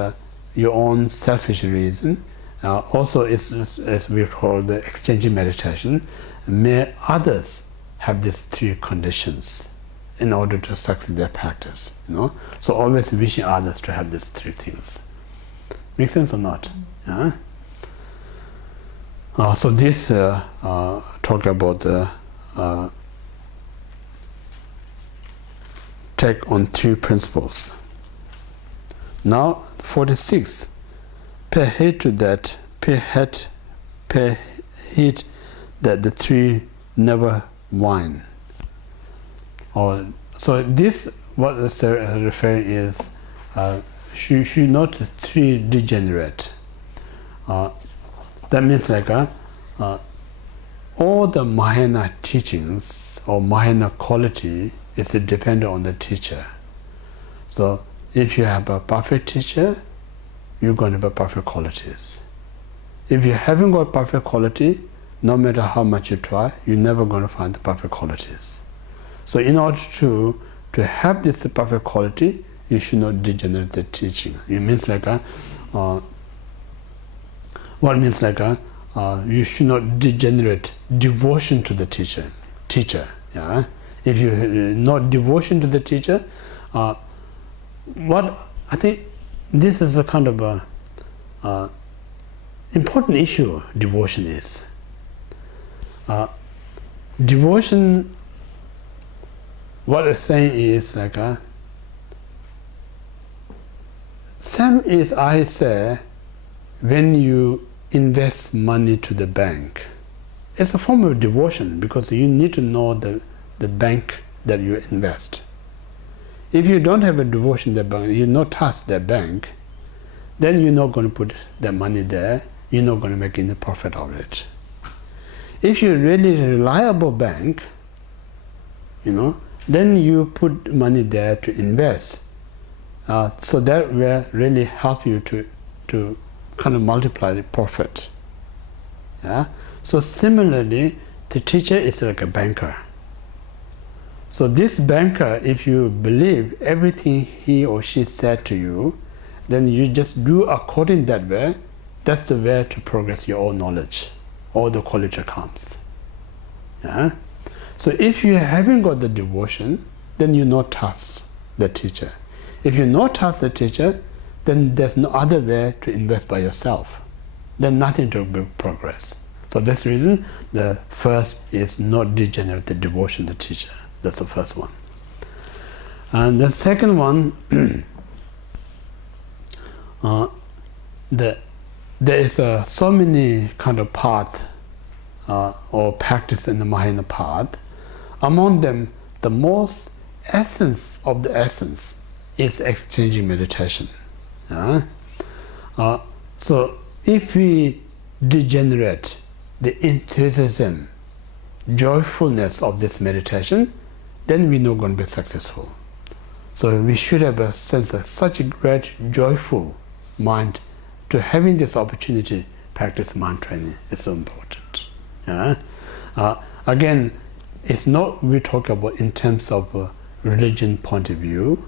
your own selfish reason, also as we call the exchanging meditation, may others have these three conditions in order to succeed their practice. So always wishing others to have these three things. Make sense or not? Yeah? So this talk about take on three principles. Now 46. Pay heed to that. Pay heed that the three never whine. So this what the referring is should not three degenerate. That means like all the Mahayana teachings or Mahayana quality is dependent on the teacher. So if you have a perfect teacher, you're going to have perfect qualities. If you haven't got perfect quality, no matter how much you try, you're never going to find the perfect qualities. So in order to have this perfect quality, you should not degenerate the teaching. It means like what means like you should not degenerate devotion to the teacher. Yeah. If you not devotion to the teacher, what I think this is a kind of a important issue. Devotion is devotion. What it's saying is like same as I say, when you invest money to the bank, it's a form of devotion because you need to know the bank that you invest. If you don't have a devotion to the bank, you not trust that bank, then you're not going to put the money there, you're not going to make any profit of it. If you're really reliable bank, then you put money there to invest. So that will really help you to kind of multiply the profit. Yeah. So similarly, the teacher is like a banker. So this banker, if you believe everything he or she said to you, then you just do according that way. That's the way to progress your own knowledge. All the quality comes. Yeah. So if you haven't got the devotion, then you not trust the teacher. If you not trust the teacher, then there's no other way to invest by yourself. Then nothing to progress. So that's the reason the first is not degenerate the devotion to the teacher. That's the first one. And the second one, there is so many kind of paths or practice in the Mahayana path. Among them, the most essence of the essence is exchanging meditation. So if we degenerate the enthusiasm, joyfulness of this meditation, then we're not going to be successful. So we should have a sense of such a great joyful mind to having this opportunity to practice mind training is so important. Yeah? Again, it's not we talk about in terms of a religion point of view.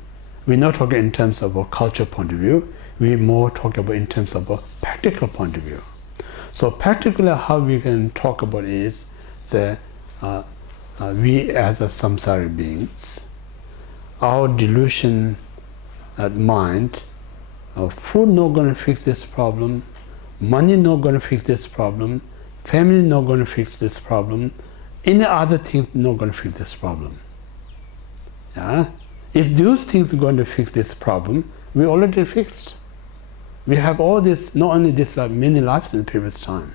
We're not talking in terms of a culture point of view. We more talk about in terms of a practical point of view. So practically how we can talk about is the we as a samsara beings, our delusion mind, food not going to fix this problem, money not going to fix this problem, family not going to fix this problem, any other things not going to fix this problem. Yeah? If those things are going to fix this problem, we already fixed. We have all this, not only this life, many lives in the previous time.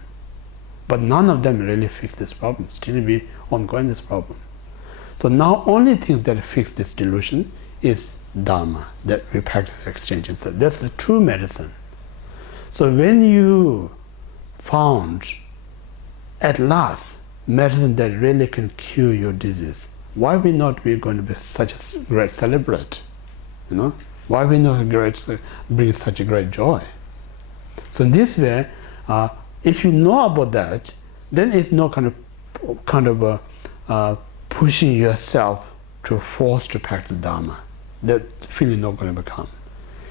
But none of them really fix this problem. Still be ongoing this problem. So now only things that fix this delusion is Dharma, that we practice exchange. So that's the true medicine. So when you found at last medicine that really can cure your disease, why we not be going to be such a great celebrate? You know? Why we not bring such a great joy? So in this way, if you know about that, then it's not kind of pushing yourself to force to practice Dharma. That feeling not going to become.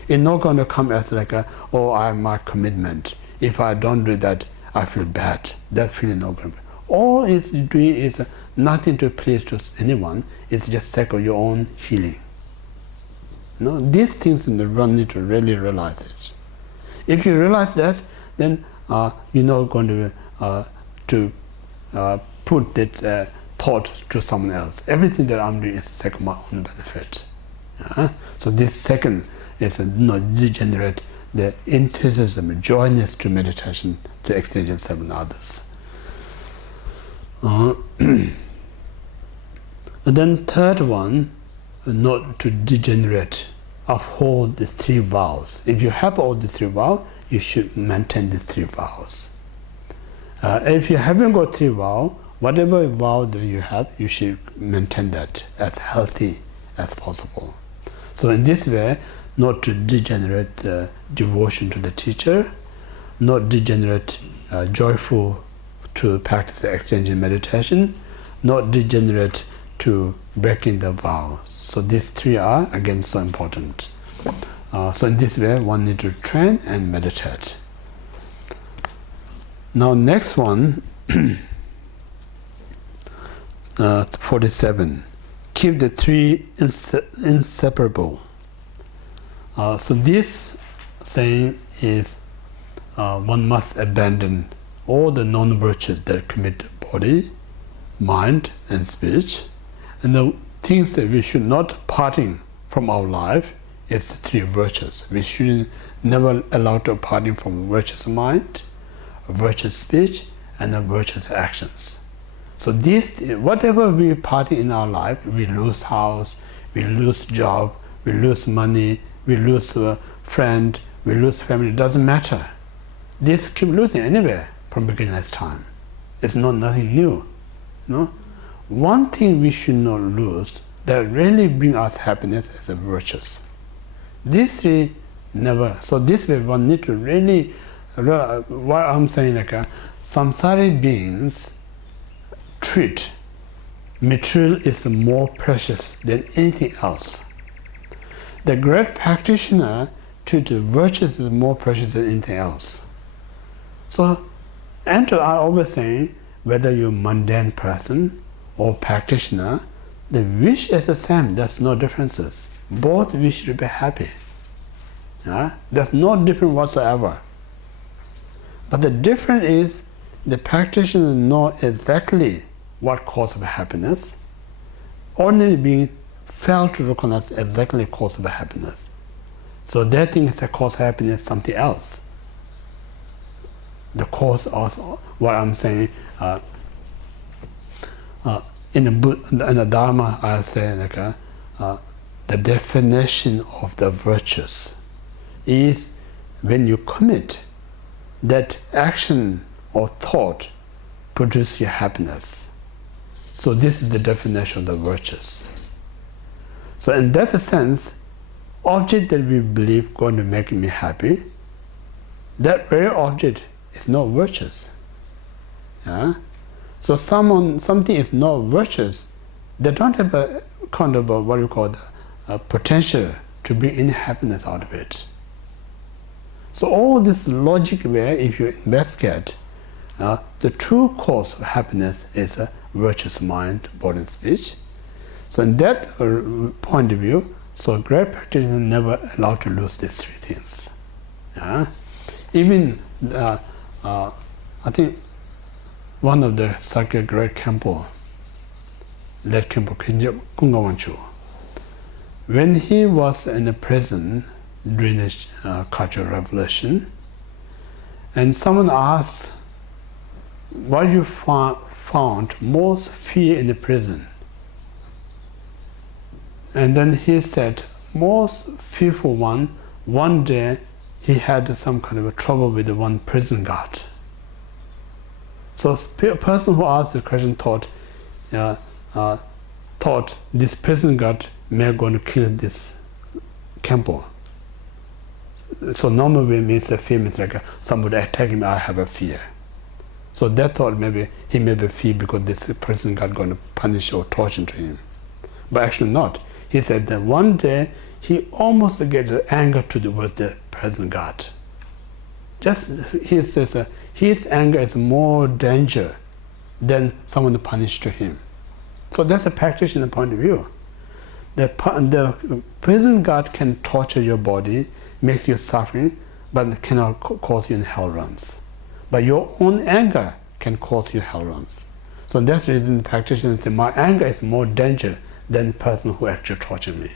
It's not going to come as like oh, I have my commitment. If I don't do that, I feel bad. That feeling not going to be. All it's doing is nothing to please to anyone. It's just sake of your own healing. No, these things in the run need to really realize it. If you realize that, then you're not going to put that thought to someone else. Everything that I'm doing is sake of my own benefit. So this second is not degenerate the enthusiasm, joyness to meditation, to exchange yourself with others. And then third one, not to degenerate, uphold the three vows. If you have all the three vows, you should maintain the three vows. If you haven't got three vows, whatever vow that you have, you should maintain that as healthy as possible. So in this way, not to degenerate devotion to the teacher, not degenerate joyful to practice the exchange in meditation, not degenerate to breaking the vow. So these three are again so important. So in this way, one needs to train and meditate. Now next one, 47. Keep the three inseparable. So this saying is one must abandon all the non-virtues that commit body, mind, and speech, and the things that we should not parting from our life is the three virtues. We should never allow to parting from virtuous mind, virtuous speech, and virtuous actions. So these, whatever we party in our life, we lose house, we lose job, we lose money, we lose a friend, we lose family, it doesn't matter. This keep losing anywhere from beginner's time. It's not nothing new. No? One thing we should not lose that really bring us happiness is the virtues. These three never. So this way one need to really, what I'm saying like samsari beings treat material is more precious than anything else. The great practitioner treats virtues is more precious than anything else. So, and I always say, whether you're a mundane person or practitioner, the wish is the same. There's no differences. Both wish to be happy. There's no difference whatsoever. But the difference is the practitioner knows exactly what causes happiness. Ordinary being fail to recognize exactly the cause of happiness. So they think it's a cause of happiness something else. The cause of what I'm saying in the Dharma, I say like the definition of the virtues is when you commit that action or thought produces your happiness. So this is the definition of the virtues. So in that sense, object that we believe going to make me happy, that very object is not virtuous. Yeah? So something is not virtuous, they don't have a kind of what you call the potential to bring any happiness out of it. So all this logic where if you investigate, the true cause of happiness is a virtuous mind, body and speech. So in that point of view, so great practitioner never allowed to lose these three things. Even I think one of the sacred great Khenpo, late Khenpo Ngawang, when he was in the prison during the Cultural Revolution, and someone asked, what you found most fear in the prison? And then he said, most fearful one day he had some kind of a trouble with the one prison guard. So a person who asked the question thought this prison guard may going to kill this Khenpo. So normally means the fear means like somebody attacking me, I have a fear. So that thought maybe he may be fear because this prison guard going to punish or torture to him. But actually not. He said that one day he almost gets anger towards the prison guard. Just he says his anger is more danger than someone punished to him. So that's a practitioner point of view. The prison guard can torture your body, makes you suffering, but cannot cause you in hell realms. But your own anger can cause you hell realms. So that's the reason the practitioner say my anger is more danger than the person who actually tortured me.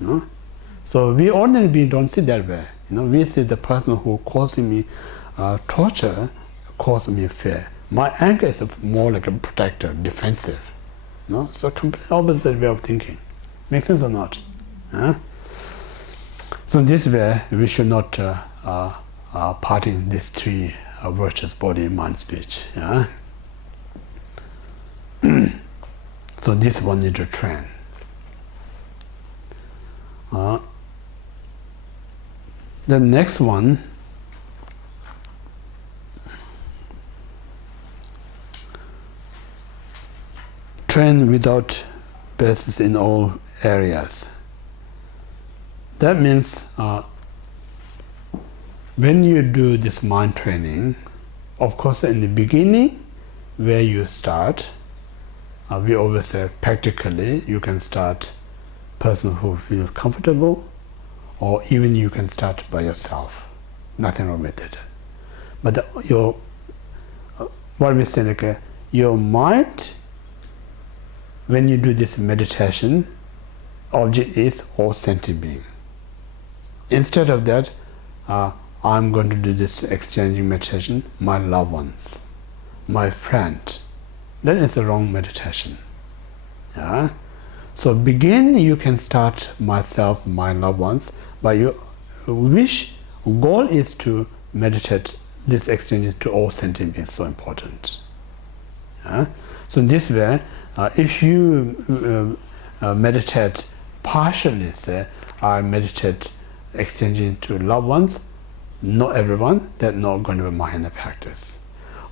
You know? So we ordinary beings don't see that way. You know, we see the person who causing me torture causes me fear. My anger is more like a protector, defensive. You know? So complete opposite way of thinking. Make sense or not? So in this way, we should not part in these three virtues: body, mind, speech. Yeah? So this one need to train. The next one, train without basis in all areas. That means when you do this mind training, of course in the beginning where you start, we always say practically you can start person who feels comfortable, or even you can start by yourself. Nothing wrong with it. But what we say, like your mind, when you do this meditation, object is all sentient being. Instead of that, I'm going to do this exchanging meditation, my loved ones, my friend. That is a wrong meditation. Yeah? So begin, you can start myself, my loved ones, but your goal is to meditate this exchange to all sentient beings, so important. Yeah? So in this way, if you meditate partially, say, I meditate exchanging to loved ones, not everyone, that's not going to be mind practice.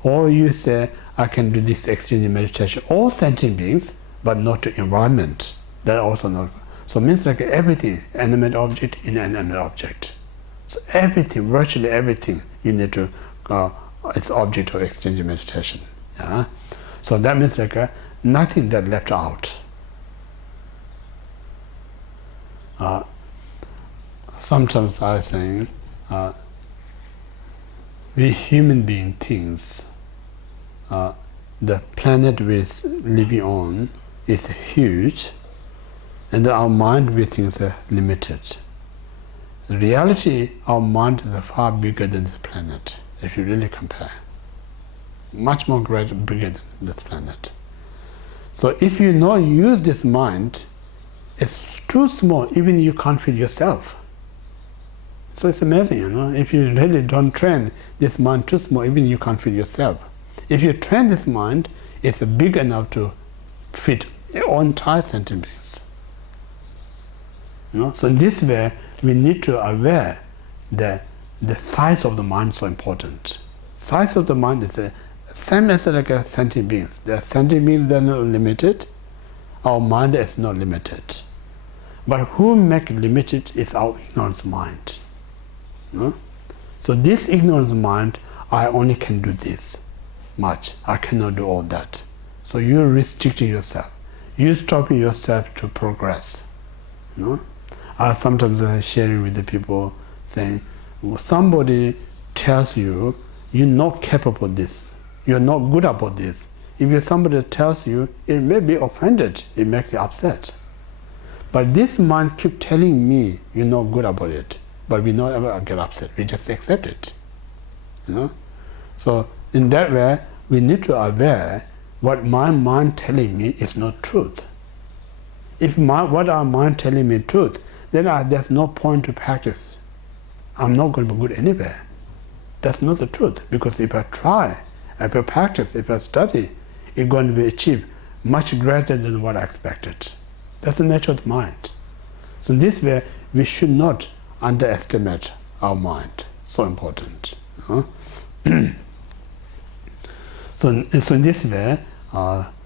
Or you say, I can do this exchanging meditation, all sentient beings, but not to environment. That also not. So it means like everything, animate object, inanimate object. So everything, virtually everything, you need to, it's object of exchanging meditation. Yeah? So that means like nothing that left out. Sometimes I think we human being things, the planet we're living on is huge, and our mind we think is limited. In reality, our mind is far bigger than this planet, if you really compare. Much more bigger than this planet. So if you not use this mind, it's too small, even you can't feel yourself. So it's amazing, if you really don't train this mind too small, even you can't feed yourself. If you train this mind, it's big enough to feed all entire sentient beings. So in this way, we need to aware that the size of the mind is so important. Size of the mind is the same as like a sentient beings. The sentient beings, they're not limited. Our mind is not limited. But who make limited is our ignorance mind. So this ignorance mind, I only can do this much. I cannot do all that. So you're restricting yourself. You're stopping yourself to progress. I sometimes sharing with the people saying, somebody tells you you're not capable of this, you're not good about this. If somebody tells you, it may be offended, it makes you upset. But this mind keep telling me you're not good about it, but we don't ever get upset, we just accept it. So in that way, we need to aware what my mind telling me is not truth. If what our mind telling me truth, then there's no point to practice. I'm not going to be good anywhere. That's not the truth, because if I try, if I practice, if I study, it's going to be achieved much greater than what I expected. That's the nature of the mind. So in this way, we should not underestimate our mind. So important. So in this way,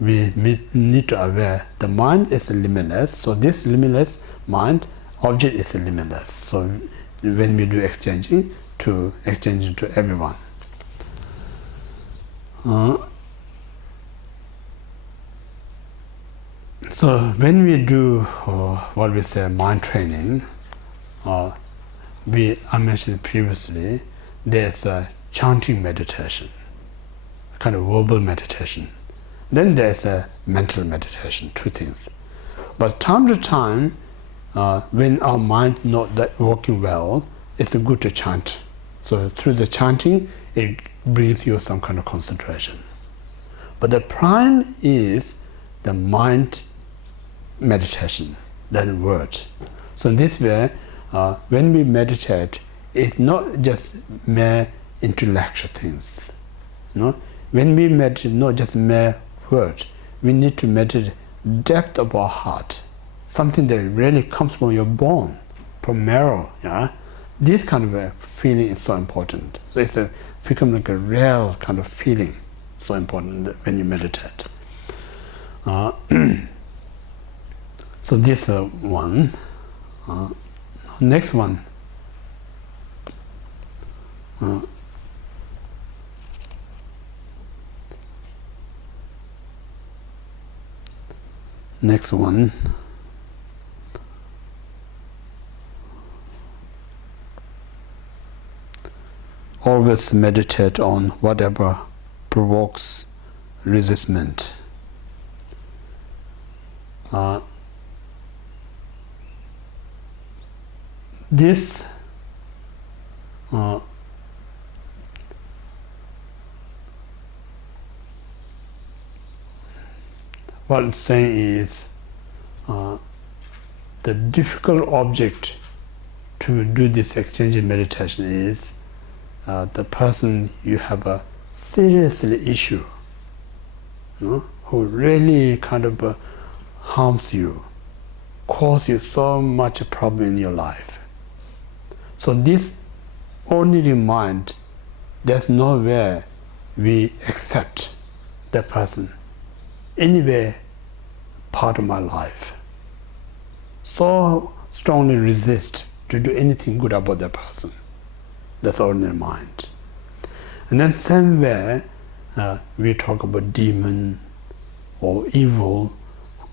we need to aware the mind is limitless. So this limitless mind, object is limitless. So when we do exchanging to everyone. So when we do what we say mind training, I mentioned previously, there's a chanting meditation, kind of verbal meditation. Then there's a mental meditation, two things. But time to time, when our mind not that working well, it's good to chant. So through the chanting, it brings you some kind of concentration. But the prime is the mind meditation, then words. So in this way, when we meditate, it's not just mere intellectual things. When we meditate, not just mere words, we need to meditate depth of our heart, something that really comes from your bone, from marrow. This kind of a feeling is so important. So it's become like a real kind of feeling, so important when you meditate. So this one. Next one. Next one. Always meditate on whatever provokes resistment. This what it's saying is the difficult object to do this exchanging meditation is the person you have a serious issue, who really kind of harms you, cause you so much problem in your life. So this ordinary mind, there's nowhere we accept that person anywhere part of my life. So strongly resist to do anything good about that person. That's ordinary mind. And then somewhere we talk about demon or evil,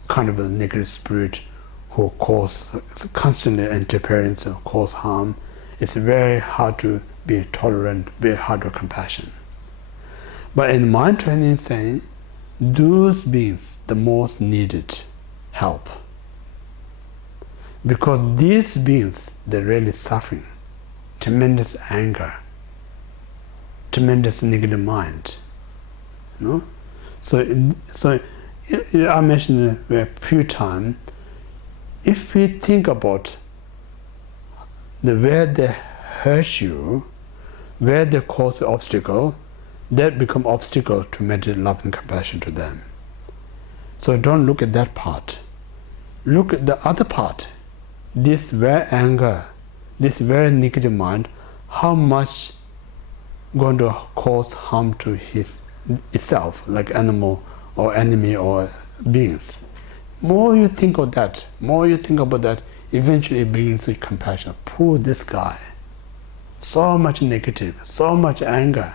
kind of a negative spirit who cause constantly interference or cause harm. It's very hard to be tolerant, very hard to compassion. But in mind training saying, those beings the most needed help. Because these beings, they're really suffering, tremendous anger, tremendous negative mind. So I mentioned a few times, if we think about the way they hurt you, where they cause the obstacle, that become obstacle to meditate love and compassion to them. So don't look at that part. Look at the other part. This very anger, this very negative mind, how much going to cause harm to itself, like animal or enemy or beings. More you think of that, more you think about that, eventually it brings you compassion. Poor this guy. So much negative, so much anger.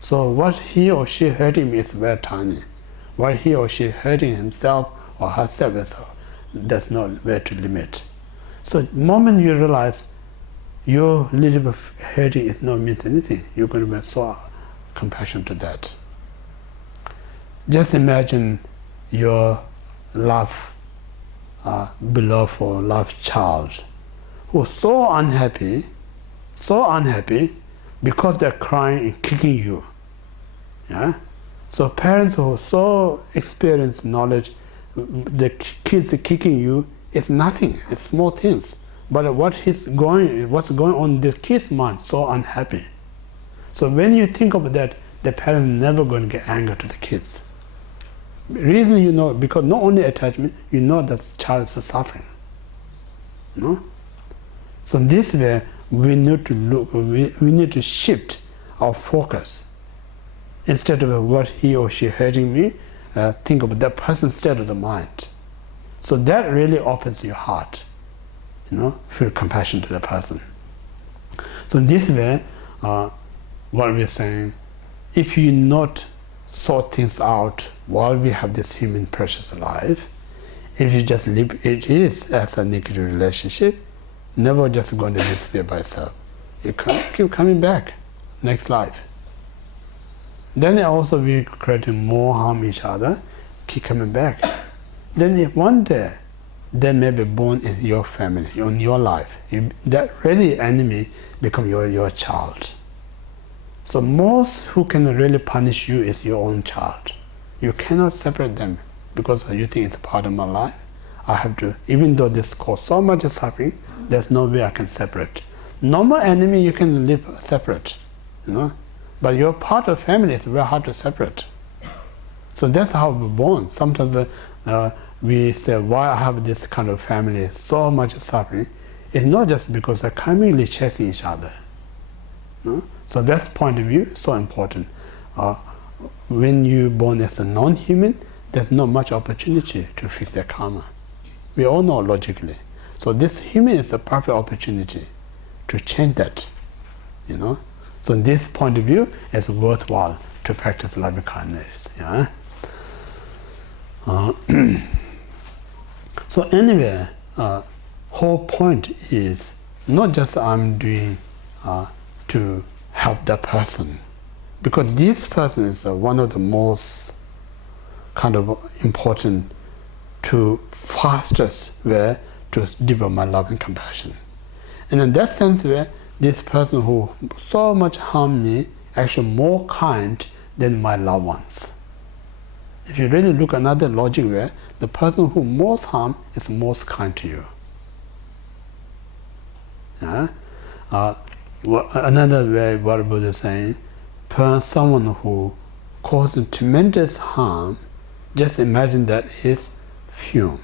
So what he or she hurting me is very tiny. What he or she hurting himself or herself is, there's no way to limit. So the moment you realize your little bit of hurting is not means anything, you're going to be so compassion to that. Just imagine your love, beloved or loved child who's so unhappy because they're crying and kicking you. Yeah? So parents who so experienced knowledge, the kids kicking you, it's nothing, it's small things. But what's going on in the kid's mind, so unhappy. So when you think of that, the parent never going to get anger to the kids. Reason you know, because not only attachment, you know that the child is suffering. No? So this way, we need to look, we need to shift our focus. Instead of what he or she hurting me, think of that person's state of the mind. So that really opens your heart. Feel compassion to the person. So in this way, what we're saying, if you not sort things out while we have this human precious life, if you just live it is as a negative relationship, never just going to disappear by itself. You keep coming back next life. Then also we creating more harm each other, keep coming back. Then if one day they may be born in your family, in your life, that really enemy become your child. So most who can really punish you is your own child. You cannot separate them because you think it's a part of my life. I have to, even though this causes so much suffering, there's no way I can separate. Normal enemy you can live separate, but your part of family is very hard to separate. So that's how we're born. Sometimes we say, why I have this kind of family, so much suffering. It's not just because they're constantly chasing each other. So that's point of view, so important. When you're born as a non-human, there's not much opportunity to fix their karma. We all know logically. So this human is a perfect opportunity to change that. So in this point of view, it's worthwhile to practice loving kindness. Yeah. So anyway, whole point is not just I'm doing to help that person, because this person is one of the most kind of important to fastest way to develop my love and compassion. And in that sense where this person who so much harm me actually more kind than my loved ones. If you really look another logic way, the person who most harm is most kind to you. Another way what Buddha is saying, someone who causes tremendous harm, just imagine that is fume.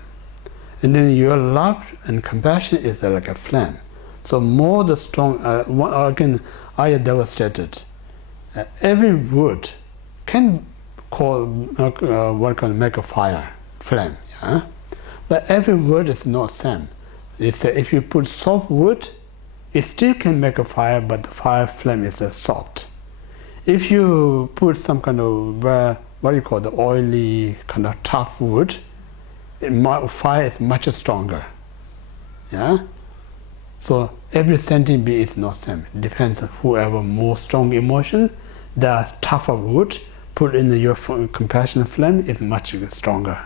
And then your love and compassion is like a flame. So more the strong, again, I are devastated. Every wood can make a fire, flame. Yeah? But every wood is not same. It's if you put soft wood, it still can make a fire, but the fire flame is soft. If you put some kind of the oily kind of tough wood, fire is much stronger. Yeah. So every sentient being is not same. It depends on whoever more strong emotion, the tougher wood put in your compassion flame is much stronger,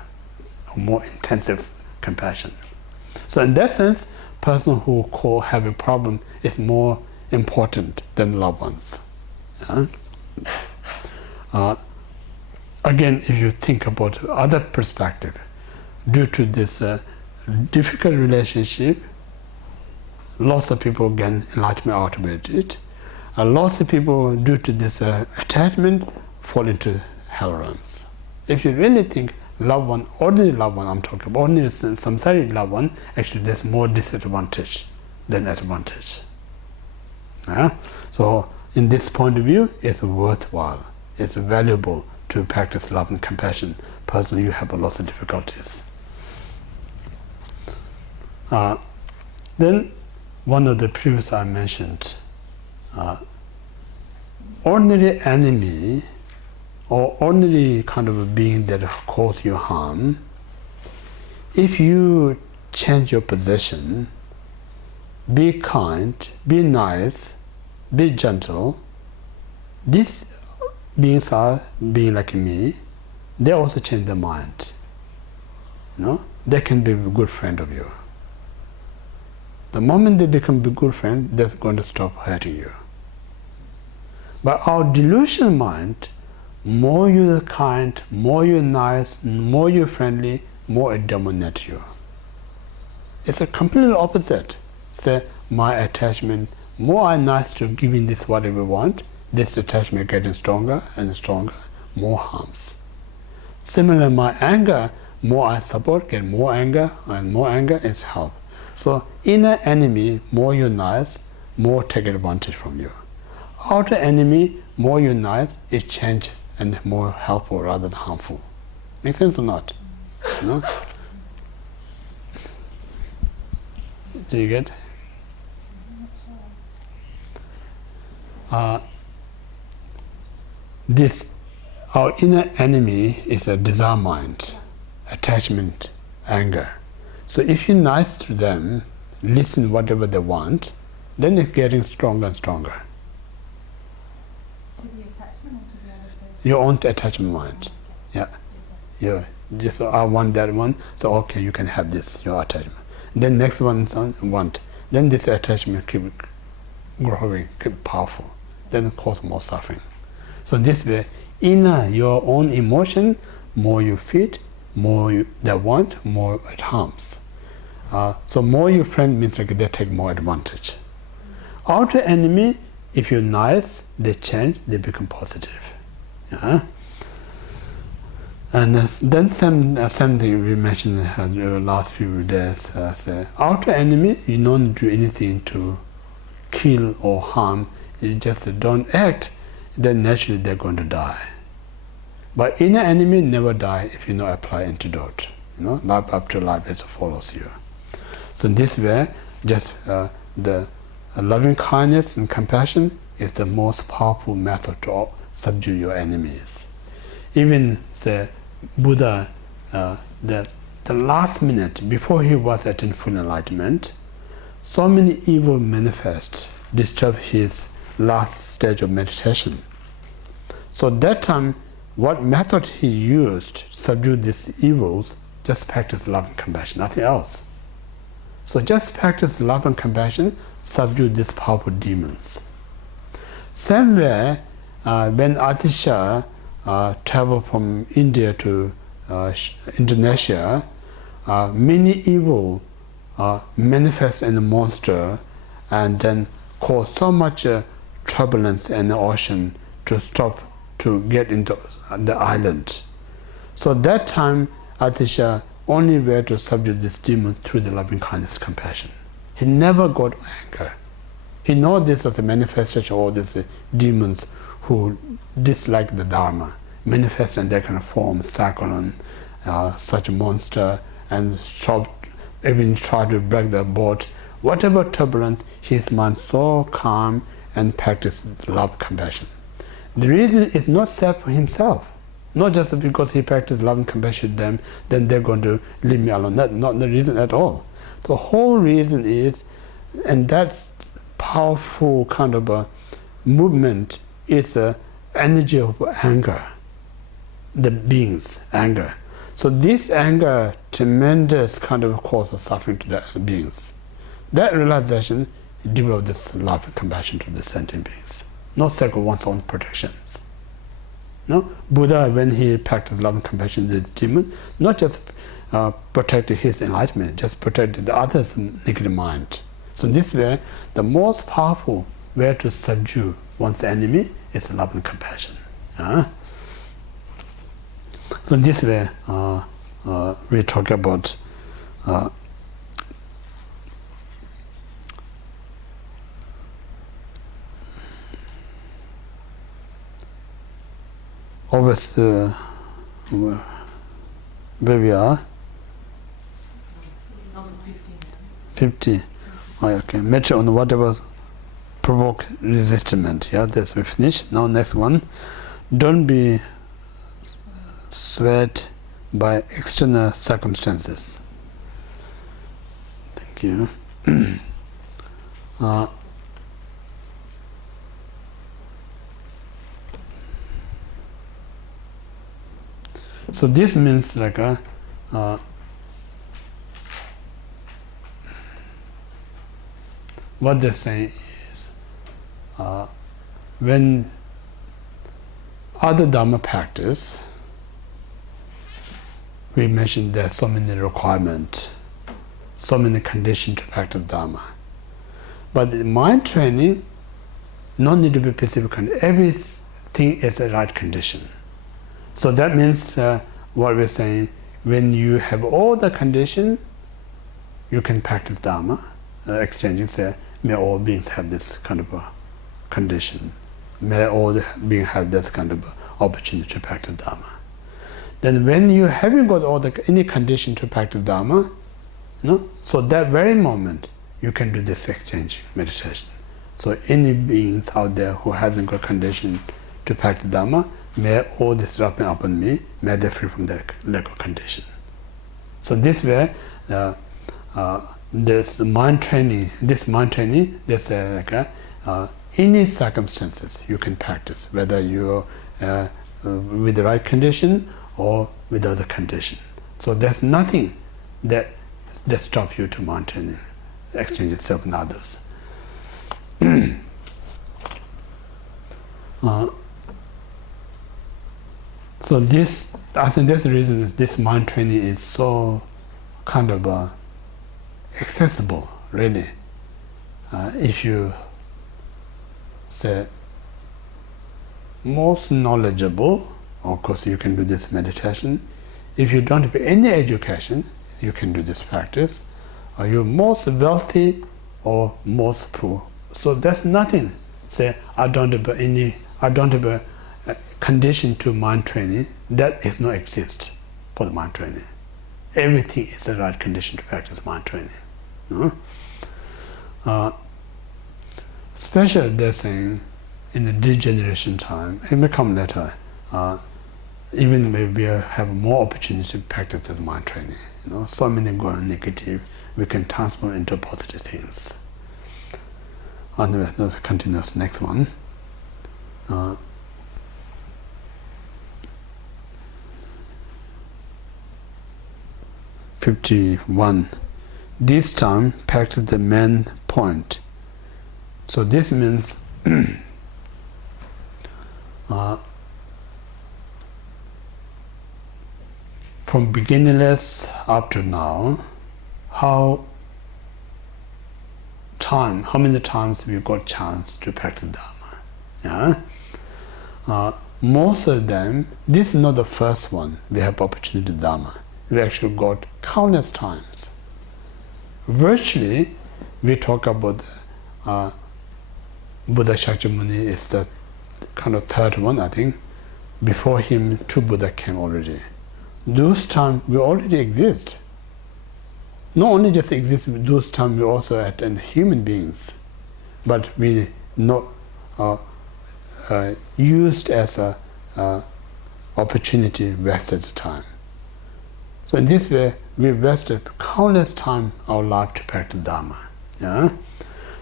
more intensive compassion. So in that sense, person who have a problem is more important than loved ones. Yeah? Again, if you think about other perspective, due to this difficult relationship, Lots of people gain enlightenment out of it. Lots of people, due to this attachment, fall into hell realms. If you really think loved one, ordinary loved one, I'm talking about ordinary samsaric loved one, actually there's more disadvantage than advantage. So in this point of view, it's worthwhile, it's valuable to practice love and compassion. Personally, you have lots of difficulties. Then one of the previous I mentioned, ordinary enemy or ordinary kind of a being that cause you harm, if you change your position, be kind, be nice, be gentle, these beings are being like me, they also change their mind. They can be a good friend of you. The moment they become a good friend, they're going to stop hurting you. But our delusional mind, more you're kind, more you're nice, more you're friendly, more it dominates you. It's a completely opposite. Say, my attachment, more I'm nice to giving this whatever we want, this attachment getting stronger and stronger, more harms. Similarly, my anger, more I support, get more anger, and more anger is help. So inner enemy, more you're nice, more take advantage from you. Outer enemy, more you're nice, it changes and more helpful rather than harmful. Make sense or not? Do you get? This, our inner enemy is a desire mind, attachment, anger. So if you're nice to them, listen whatever they want, then it's getting stronger and stronger. To the attachment or to the other person? Your own attachment mind. Yeah. You just, I want that one, so okay, you can have this, your attachment. Then next one want. Then this attachment keep growing, keep powerful. Then it cause more suffering. So this way, inner your own emotion, more you feed, more they want, more it harms. So more your friend means like they take more advantage. Outer enemy, if you're nice, they change, they become positive. And then something we mentioned the last few days. Outer enemy, you don't do anything to kill or harm. You just don't act. Then naturally they're going to die. But inner enemy never die if you not apply antidote. Life up to life, it follows you. So in this way, just the loving kindness and compassion is the most powerful method to subdue your enemies. Even say Buddha, the last minute before he was attained full enlightenment, so many evil manifest, disturb his last stage of meditation. So that time, what method he used to subdue these evils, just practice love and compassion, nothing else. So just practice love and compassion, subdue these powerful demons. Same way, when Atisha traveled from India to Indonesia, many evil manifest in the monster and then cause so much turbulence in the ocean to stop to get into the island. So that time, Atisha only way to subdue this demon through the loving kindness, compassion. He never got anger. He knows this as a manifestation of all these demons who dislike the Dharma, manifest in their kind of form, cyclone, such a monster, and stop, even try to break the boat. Whatever turbulence, his mind so calm and practice love, compassion. The reason is not self for himself. Not just because he practiced love and compassion to them, then they're going to leave me alone. That's not the reason at all. The whole reason is, and that's powerful kind of a movement, is the energy of anger, the beings, anger. So this anger, tremendous kind of cause of suffering to the beings. That realization developed this love and compassion to the sentient beings. Not seek one's own protections. No? Buddha, when he practiced love and compassion to the demon, not just protected his enlightenment, just protected the other's negative mind. So this way, the most powerful way to subdue one's enemy is love and compassion. So this way, we talk about always where we are. 50. Oh, okay. Measure on whatever provoke resistance. Yeah, that's we finished. Now next one. Don't be swayed by external circumstances. Thank you. So this means like what they're saying is when other Dharma practice, we mentioned there are so many requirements, so many conditions to practice Dharma. But in mind training, no need to be specific. Everything is the right condition. So that means what we're saying, when you have all the conditions, you can practice Dharma. Exchanging, say, may all beings have this kind of a condition. May all beings have this kind of opportunity to practice Dharma. Then when you haven't got any condition to practice Dharma, so that very moment you can do this exchange meditation. So any beings out there who hasn't got condition to practice Dharma, may all this dropping upon me, may they free from their lack of condition. So this way, this mind training, there's any circumstances you can practice, whether you're with the right condition or without the condition. So there's nothing that stops you to mind training, exchange itself and others. So this, I think that's the reason this mind training is so kind of accessible, really. If you say most knowledgeable, of course you can do this meditation. If you don't have any education, you can do this practice. Or you're most wealthy or most poor. So there's nothing. Say I don't have a condition to mind training. That is not exist for the mind training. Everything is the right condition to practice mind training. Especially they're saying in the degeneration time, it may come later, even maybe we have more opportunity to practice this mind training. So many going negative, we can transform into positive things. Anyway, let's continue the next one. 51. This time, practice the main point. So this means from beginningless up to now, how many times we got chance to practice Dharma. Most of them, this is not the first one we have opportunity to Dharma. We actually got countless times. Virtually, we talk about Buddha Shakyamuni is the kind of third one, I think. Before him, two Buddha came already. Those times we already exist. Not only just exist, those times we also attend human beings, but we not used as a opportunity wasted time. So in this way, we wasted countless time our life to practice Dharma.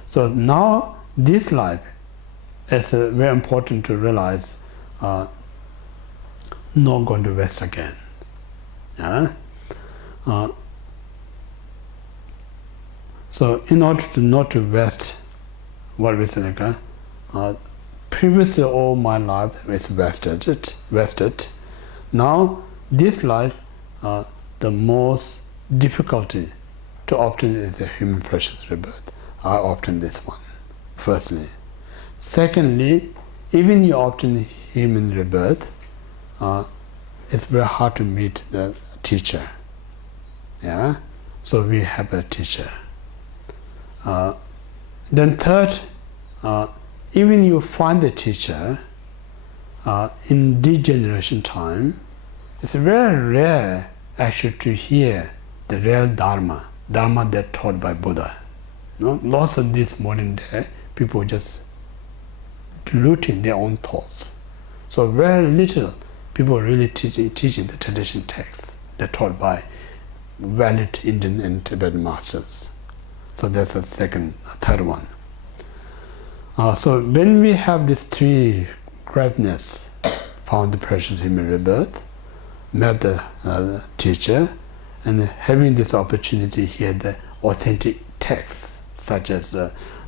So now this life is very important to realize not going to waste again. So in order to not to waste what we say, previously all my life is wasted. Now this life, the most difficulty to obtain is the human precious rebirth. I obtain this one, firstly. Secondly, even you obtain human rebirth, it's very hard to meet the teacher. Yeah, so we have a teacher. Then third, even you find the teacher in degeneration time, it's very rare actually to hear the real Dharma that taught by Buddha. No? Lots of this modern day people just diluting their own thoughts. So very little people really teaching the tradition texts that taught by valid Indian and Tibetan masters. So that's the third one. So when we have these three greatness, found the precious human rebirth, met the teacher, and having this opportunity here, the authentic texts, such as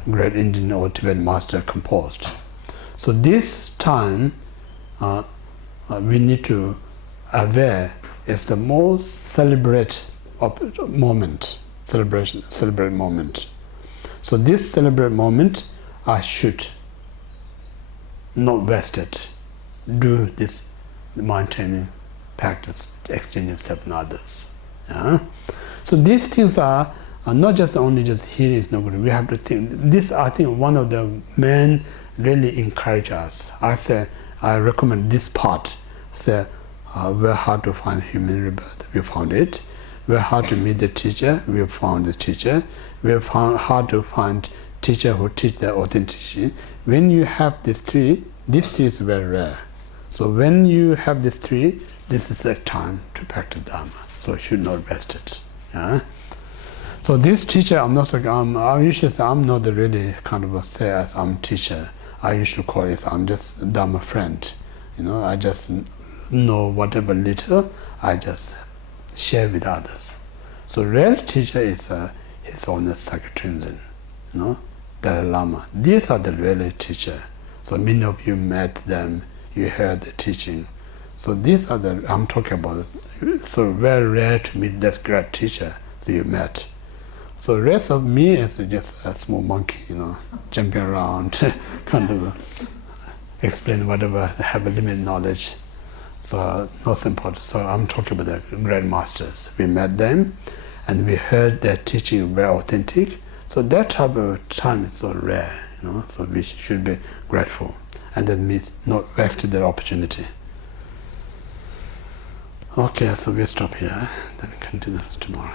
great Indian or Tibetan master composed. So this time, we need to aware is the most celebrate moment. So this celebrate moment, I should not waste it. Do this maintaining practice, exchanging self and others. Yeah? So these things are not just only just hearing is not good. We have to think. This, I think, one of the men really encourage us. I recommend this part. Say, we're hard to find human rebirth. We found it. We're hard to meet the teacher. We found the teacher. We're hard to find teacher who teach the authenticity. When you have these three is very rare. So when you have these three, this is the time to practice Dharma. So you should not waste it. Yeah? So this teacher, I'm not like I usually say I'm not really kind of say as I'm teacher. I usually call it I'm just a Dharma friend. You know, I just know whatever little, I just share with others. So real teacher is his own Sakya, you know, Dalai Lama. These are the real teacher. So many of you met them, you heard the teaching. So these are the, I'm talking about, so very rare to meet that great teacher that you met. So the rest of me is just a small monkey, you know, jumping around, kind of explain whatever, have a limited knowledge. So not important. So I'm talking about the great masters. We met them and we heard their teaching very authentic. So that type of time is so rare, you know, so we should be grateful. And that means not waste that opportunity. Okay, so we stop here, then continue tomorrow.